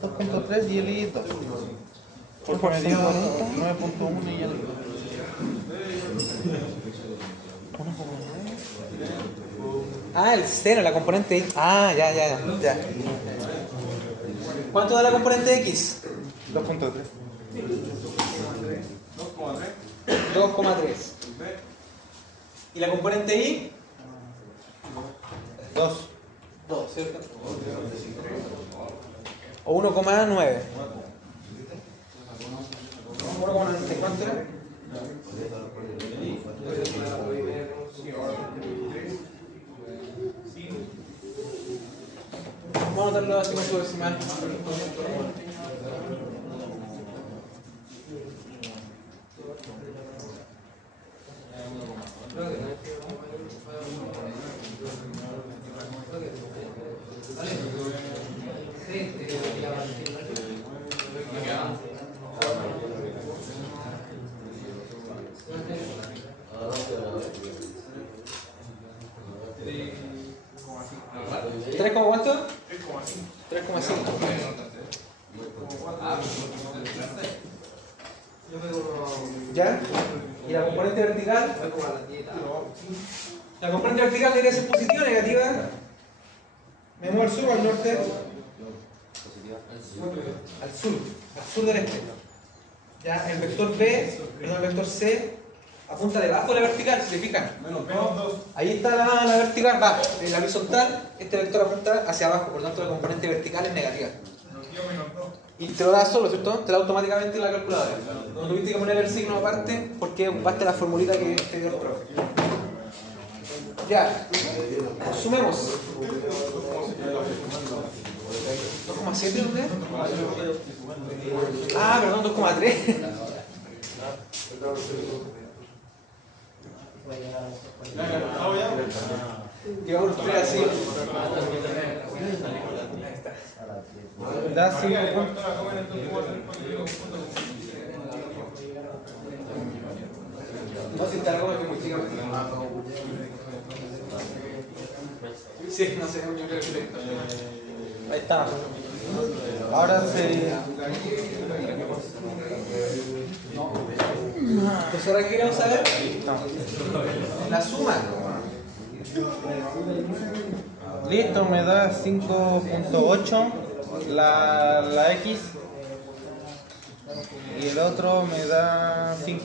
2.3 y el Y 2. Por promedio 9.1 y el 1.9. Ah, el seno, la componente Y. Ah, ya. ¿Cuánto da la componente X? 2.3. 2,3. ¿Y la componente Y? 2. 2, ¿cierto? O 1,9. 1,9. ¿Cuánto era? Vamos a anotarlo así con su decimal. ¿3 como cuánto? 3,5. ¿Ya? ¿Y la componente vertical? La componente vertical debería ser positiva o negativa. ¿Me muevo al sur o al norte? Al sur del este. ¿Ya? El vector B, perdón, el vector C apunta debajo de la vertical, si se fijan. Menos 2. Ahí está la vertical, va, en la horizontal, este vector apunta hacia abajo, por lo tanto la componente vertical es negativa. Y te lo da solo, ¿cierto? Te lo da automáticamente en la calculadora. No tuviste que poner el signo aparte porque ocupaste la formulita que te dio el profe. Ya, sumemos. 2,7 ¿dónde? Ah, perdón, 2,3. Llevamos los 3 así. Da 5 No, si está algo que muy chica. Sí, no sé, yo creo que sí. Ahí está. Ahora se... Entonces ahora qué queremos saber, la suma. Listo, me da 5.8 la X y el otro me da 5.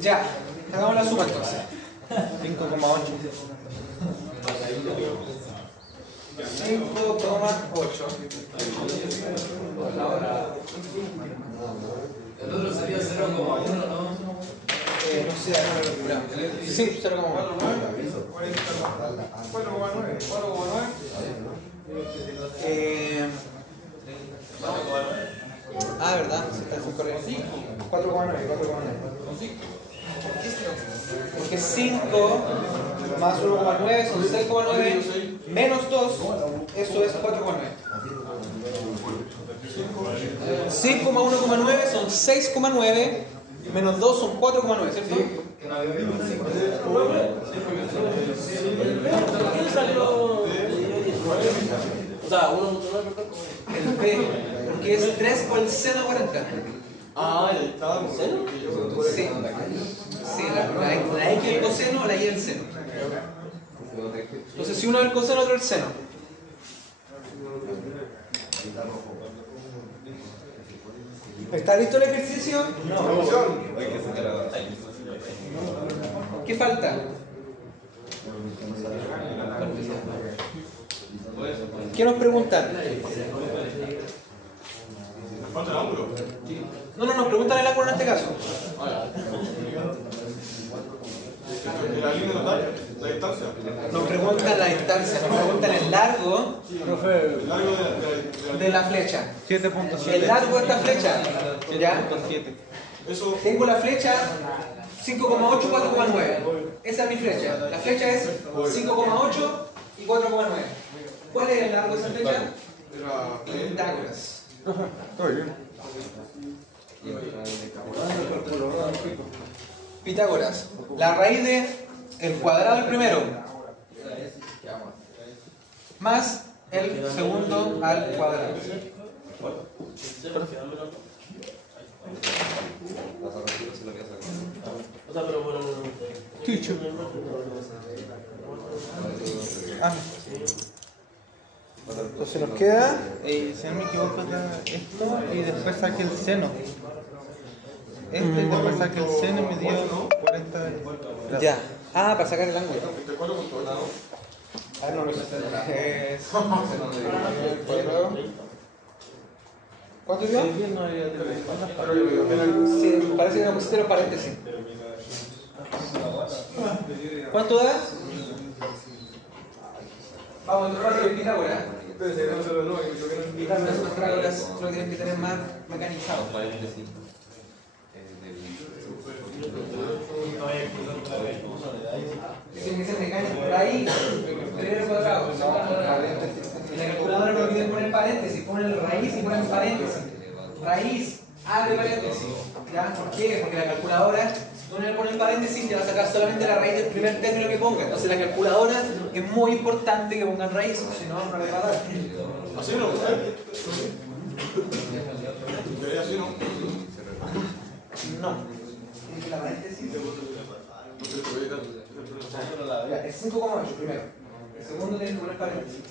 Ya, hagamos la suma entonces. 5,8. 5,8. El otro sería 0,1, ¿no? No sé, sí, 0,1. 4,9. Ah, ¿verdad? Sí, está correcto. 4,9. Porque 5 más 1,9 son 6,9 menos 2, eso es 4,9. 5 más 1,9 son 6,9 menos 2 son 4,9, ¿cierto? O sea, 1.9, El B, porque es 3 por el seno de 40. Ah, ¿el estaba en seno? Sí, sí, la X el coseno, la Y el seno. Entonces si uno es el coseno, otro el seno. ¿Está listo el ejercicio? ¿Qué falta? ¿Qué nos preguntan? ¿Falta el ángulo? No, nos preguntan el ángulo en este caso. ¿La línea total? ¿La distancia? Nos preguntan la distancia, nos preguntan el largo El largo de la flecha. 7.7. El largo de esta flecha. ¿Ya? 7.7. Eso. Tengo la flecha 5,8, 4,9. Esa es mi flecha. La flecha es 5,8, y 4,9. ¿Cuál es el largo de esa flecha? Pitágoras. Está bien. Pitágoras. La raíz de el cuadrado del primero más el segundo al cuadrado. Entonces nos queda, si no me equivoco, esto y después saque el seno. Y después saque el seno y me dio 40 grados. Ya. Ah, para sacar el ángulo. Ah, no, no sé. ¿Cuánto dio? Sí, parece que no pusiste los paréntesis. ¿Cuánto da? Vamos, otro rato de Pitágoras. Pitágoras, los Pitágoras solo tienen que tener más mecanizado. Tiene que ser mecánico. Raíz, primero cuadrado. En la calculadora no olviden poner paréntesis. Ponen raíz y ponen paréntesis. Raíz, abre paréntesis. ¿Ya? ¿Por qué? Porque la calculadora, si tú no le pones paréntesis, te va a sacar solamente la raíz del primer término que ponga. Entonces la calculadora es muy importante que pongan raíz, si no, no le va a dar. ¿Así no? ¿Así no? No. Tiene que la paréntesis. Ya, es 5,8 primero. El segundo tiene que poner paréntesis.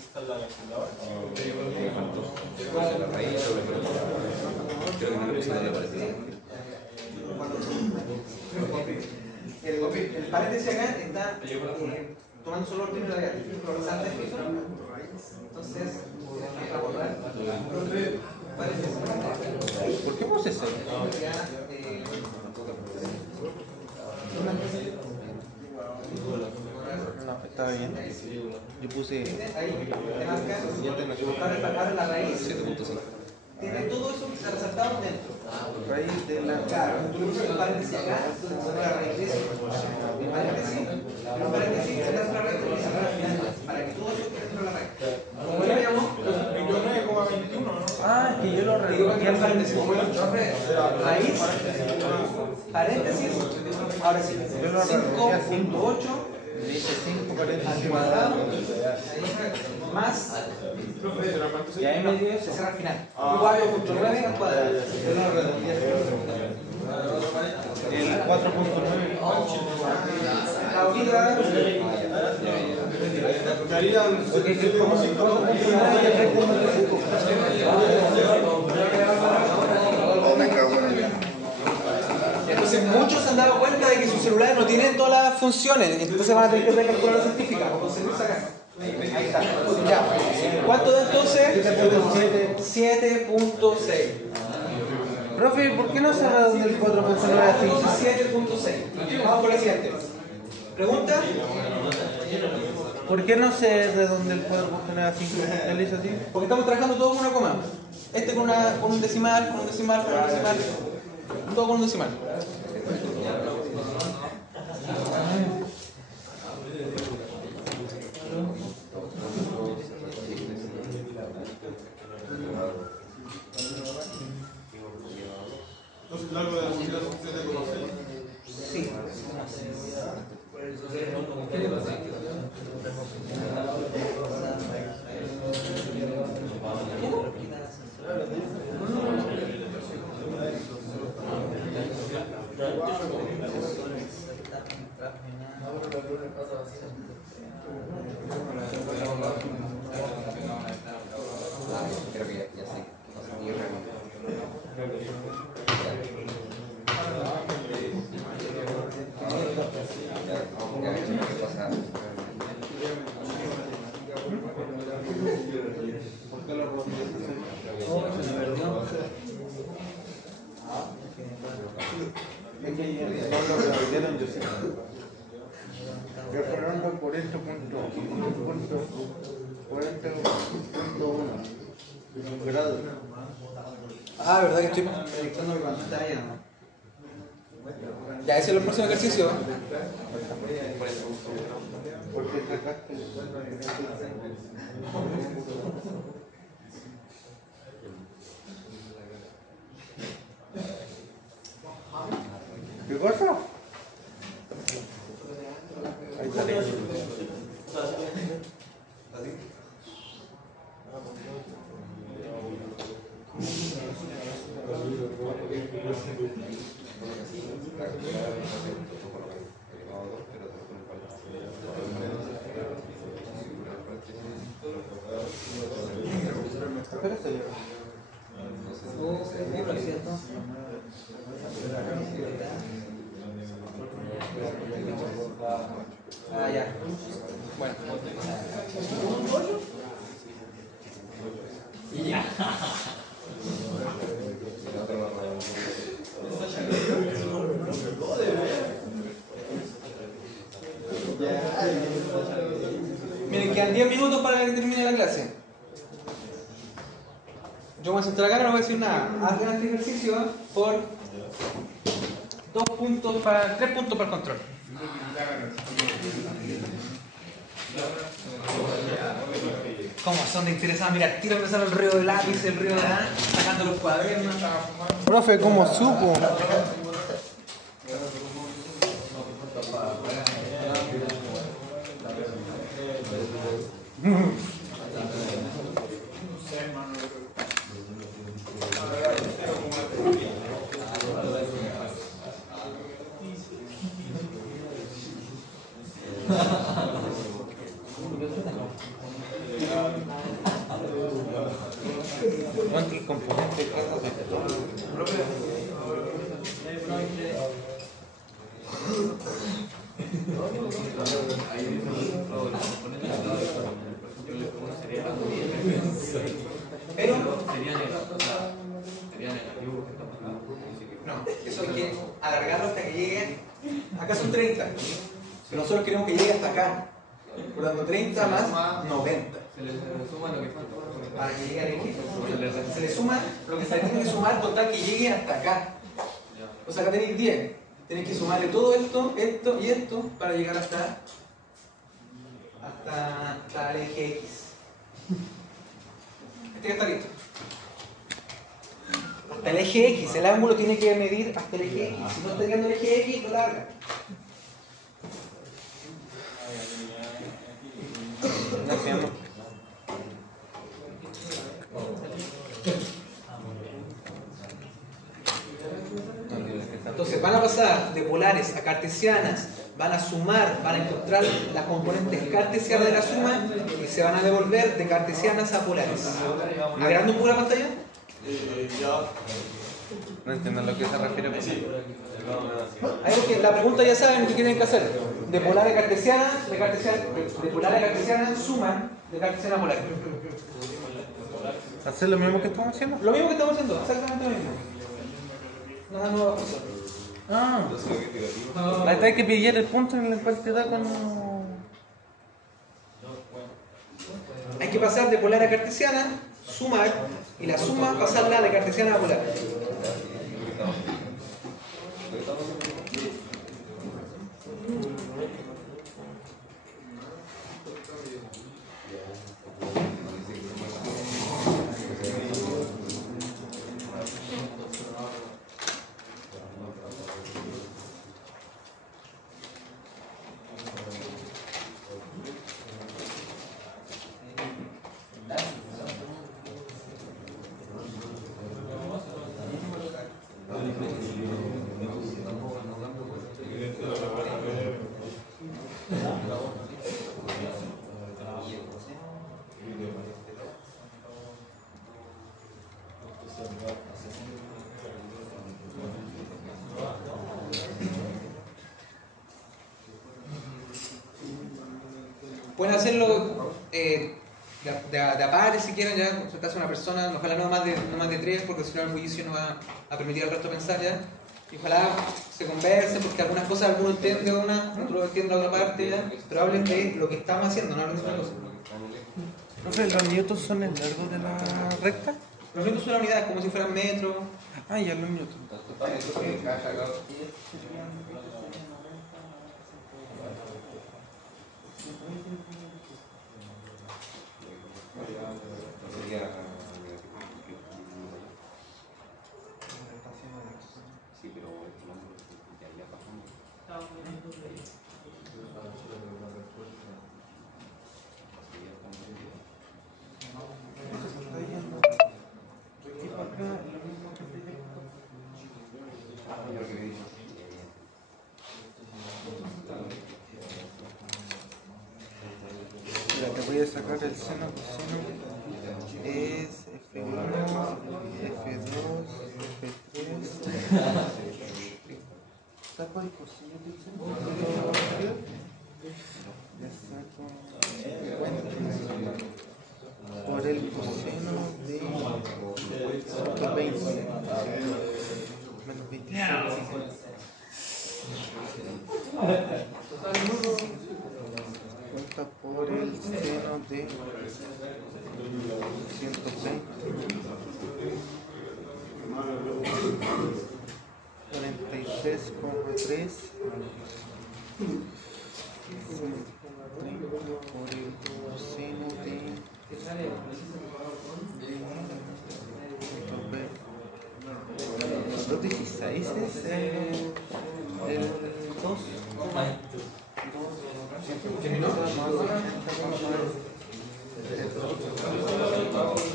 El paréntesis acá está tomando solo el primero de acá. Entonces, vamos a borrar. ¿Por qué puse eso? No, estaba bien. Yo puse. Ahí, te marca. Ahora la raíz. 7.5. Tiene todo eso que se ha resaltado dentro. Raíz de la. Claro, tú le pusiste el paréntesis acá, entonces se la raíz de eso. El paréntesis, se le hace la raíz y se la final. Para que todo eso esté dentro de la raíz. Como ya veíamos, 29,21, ¿no? Ah, que yo lo aquí el paréntesis. Raíz, paréntesis, ahora sí, 5.8 le hice 5 al paréntesis cuadrado, más, y ahí me dio se eso. cierra al final, 4.9 al cuadrado. El 4.9. La hojita, entonces muchos se han dado cuenta de que sus celulares no tienen todas las funciones, entonces van a tener que hacer calculadora científica. Ahí está. Ya. ¿Cuánto da entonces? 7.6. Profe, ¿por qué no se redondea el 4.9 así? 7.6. Vamos por la siguiente. ¿Pregunta? ¿Por qué no se redondea el 4.9 así? ¿Él hizo así? Porque estamos trabajando todo con una coma. Este con un decimal, con un decimal, con un decimal. Todo con un decimal. Entonces, largo de la función de conocer. Sí. Creo que ya sé. ¿Por qué lo redondeaste? Se me perdió. Es que no lo redondearon, yo sé. Yo Fernando 40.1 grados. Ah, verdad que estoy proyectando mi pantalla, ¿no? Ya, ese es el próximo ejercicio. ¿Qué cosa? Ahí sale. Ah, ya. Bueno. Y ya. Miren, quedan 10 minutos para que termine la clase. Yo me voy a sentar acá, no voy a decir nada. Hagan este ejercicio por 3 puntos para el control. ¿Cómo son de interesados? Mira, tiro empezar el río de lápiz, el río de nada, sacando los cuadernos. Profe, ¿cómo supo? ¿Cuánto el componente de casa de Pero Sería negativo. no, eso hay que alargarlo hasta que llegue. Acá son 30. Pero nosotros queremos que llegue hasta acá. Por lo tanto, 30 más 90. Se le suma lo que falta. Para que llegue al equipo. Se le suma lo que se le tiene que sumar total que llegue hasta acá. O sea, acá tenéis 10. Tenéis que sumarle todo esto, esto y esto para llegar hasta el eje X. Este ya está listo. Hasta el eje X. El ángulo tiene que medir hasta el eje X. Si no está llegando al eje X, lo larga. No entiendo. Entonces van a pasar de polares a cartesianas, van a sumar, van a encontrar las componentes cartesianas de la suma y se van a devolver de cartesianas a polares. ¿Agrando un poco la pantalla? No entiendo a lo que se refiere. Hay algo que la pregunta ya saben qué tienen que hacer. De polar a cartesiana, de polar a cartesiana suman de cartesiana a polar. ¿Hacer lo mismo que estamos haciendo? Lo mismo que estamos haciendo, exactamente lo mismo. Nada nueva cosa. Ah, ahí hay que pillar el punto en el cual te da con... Hay que pasar de polar a cartesiana, sumar, y la suma pasarla de cartesiana a polar. Pueden hacerlo de a pares si quieren, ya, consultarse a una persona, ojalá no más de 3, porque si no el bullicio no va a permitir al resto pensar ya. Y ojalá se conversen, porque algunas cosas alguno entiende una, otro entiende la otra parte ya, pero hablen de lo que estamos haciendo, no hablen de otra cosa. Profe, ¿los newtons son el largo de la recta? Los newtons son una unidad, como si fueran metros. Ah, ya los newtons. Entonces, Sería sí, pero el ángulo ya pasamos. Mira, te voy a sacar el seno coseno. Es F1, F2, F3. Saco el coseno del seno. Ya saco 50 por el coseno de 120 menos 25. Cuenta por el seno de 130 43,3 por el coseno de 216 es el 2.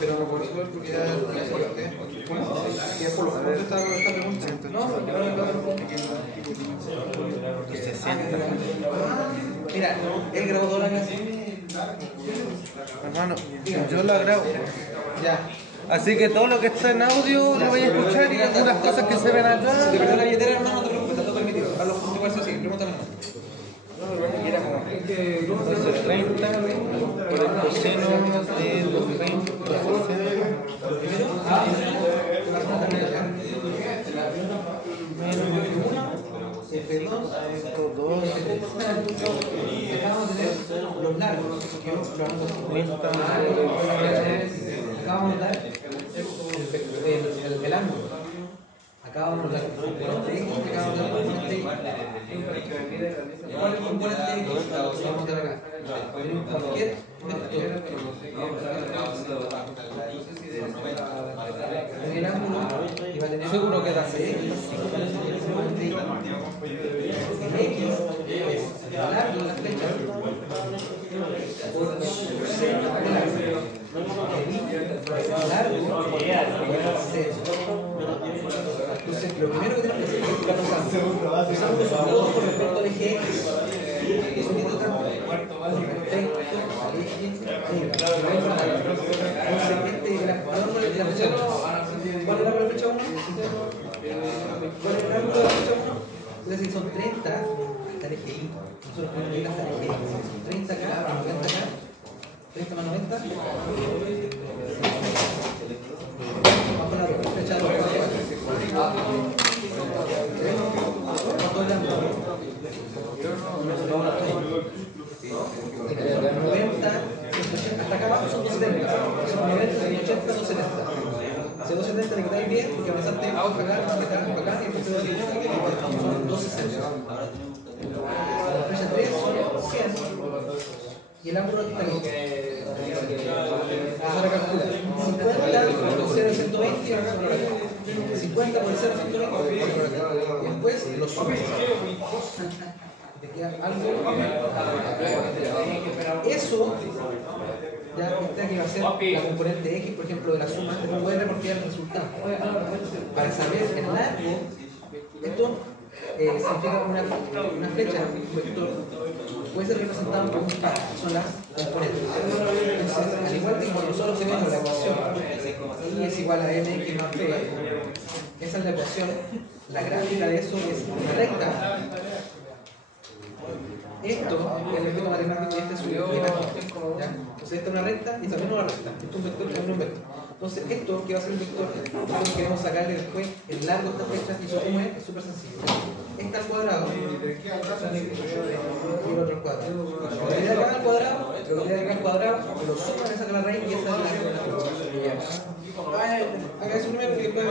Pero por eso porque ya por lo menos esta pregunta. No, 60. mira, el grabador acá. Hermano, yo lo grabo. Ya. Así que todo lo que está en audio lo voy a escuchar y algunas cosas que se ven acá. Si te perdió la billetera, hermano, no te preocupes, está todo permitido. A los puntos igual se siguen, pregúntame. Entonces 30 por el coseno de 230 F2, acabamos de tener los largos, acabamos de dar el ángulo, acabamos de dar el componente X, acabamos de dar el componente Y. ¿Cuál es el componente X? Vamos a dar acá. Tenemos cualquier vector. El ángulo que va a tener seguro que da C, el componente Y. El X es el largo de la flecha por C largo. El Y es el largo por C. Entonces, lo primero que tenemos que hacer es calcular los ángulos con respecto al eje X. Eso tiene tanto con respecto al eje Y. Entonces, este es el ángulo de la flecha 1. ¿Cuál es el ángulo de la flecha 1? ¿Cuál es el ángulo de la flecha 1? Entonces, son 30 hasta el eje Y. Nosotros podemos ir hasta el eje X. 30 acá, 90 acá. 30 más 90. Vamos a la flecha 2. ¿Cuánto es el ángulo? 90, hasta acá abajo son 270. Son 90, 180, 270. Hace 270 le quitáis bien, porque avanzaste acá, acá, acá, y después son 260. La flecha 3 son 100. Y el ángulo está aquí. Ahora calcula. 50 por 0 a 120 y ahora 50 por 0 a 120 y después lo sumas. Te queda algo. Eso, ya esta que va a ser la componente X, por ejemplo, de la suma, te puede reportar el resultado. Para saber el largo, esto significa una flecha, un vector, puede ser representado por un par, que son las componentes. Entonces, al igual que cuando nosotros tenemos la ecuación Y es igual a mx más b, esa es la ecuación, la gráfica de eso es recta. Esto es el efecto matemático y este es su imagen. Entonces esta es una recta y también una recta. Esto es un vector y también un vector. Entonces esto que va a ser un vector, nosotros queremos sacarle después el largo de esta flecha y eso cómo es súper sencillo. Esta al cuadrado y el otro al cuadrado. Lo que le da acá al cuadrado, lo que le da acá al cuadrado, lo suma, le saca la raíz y esa es la largo de la flecha. Haga eso primero y después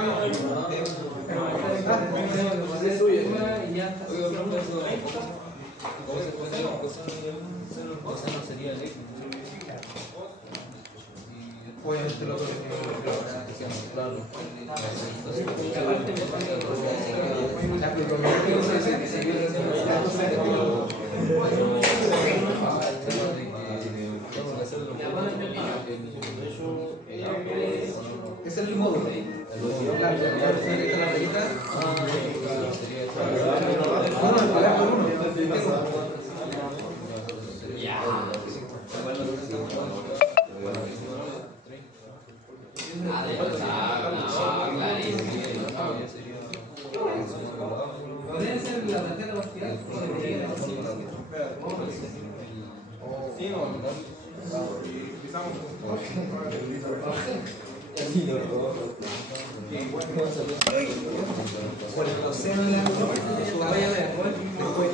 ¿Cómo se cuenta el coseno? El coseno sería el X. Y obviamente lo otro es el módulo. La rayita. ¿Podría ser la tarjeta parcial? Sí, no. Por el coseno de la después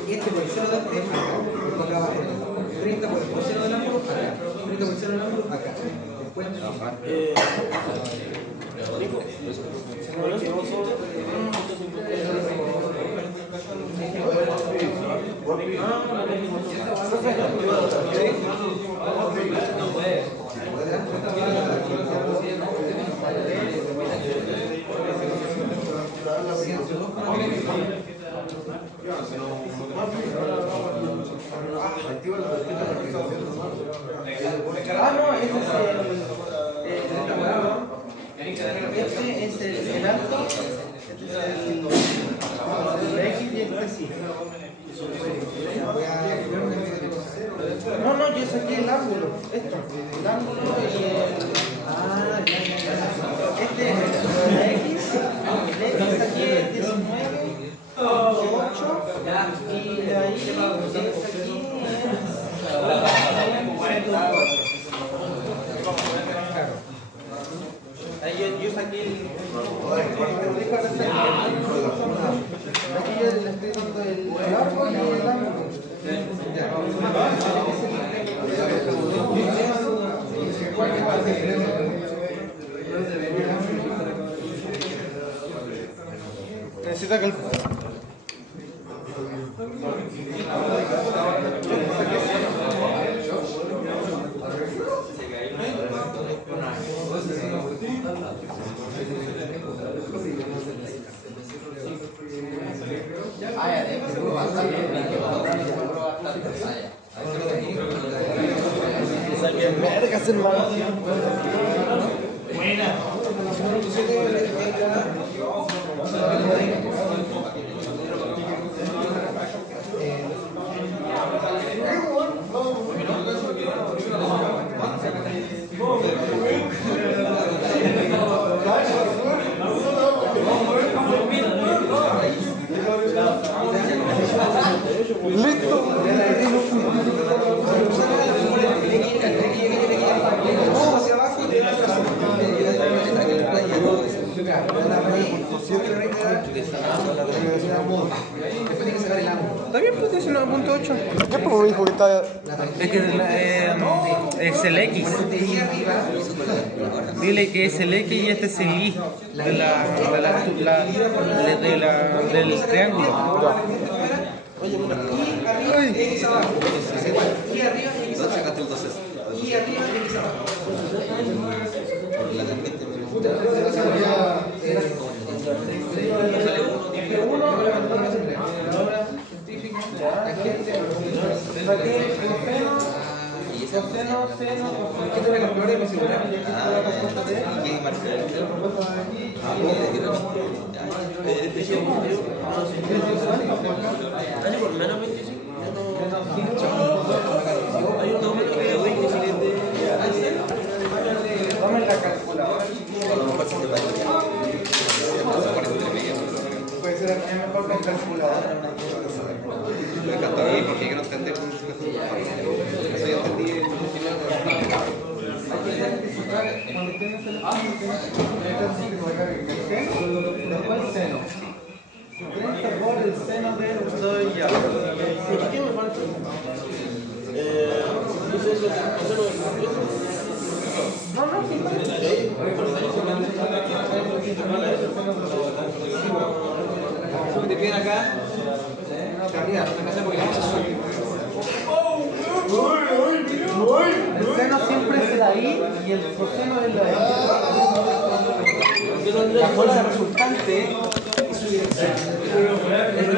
este por el seno del ángulo acá abajo, 30 por el coseno del ángulo acá, 30 por el seno del ángulo acá. Después Este es el alto, este es el X y este sí. No, yo saqué el ángulo, esto, el ángulo y el... Este es el X saqué 19, 8 y de ahí ahí yo saqué el... Aquí yo le estoy dando el largo y el ángulo. Necesita que el... Buena. Está bien, pues 19.8. ¿Qué pues dijo que está? Es que es el X. Dile que es el X y este es el Y del triángulo. y X abajo. Y arriba X abajo. Y arriba X abajo. Uno, la obra científica, coseno, seno, ¿qué la calculadora de mi celular? Por menos 25. Tomen la calculadora. Puede ser mejor con calculadora. Me encantó ahí porque yo no entendí cómo se me eso yo entendí. Cuando tienes el después seno. 30 por el seno del 2 ya. ¿Qué me falta? No, sí. Súbete bien acá. No te arriba, no te casas porque vamos a subir. El seno siempre es la ahí y el coseno es la fuerza resultante y su dirección. Es lo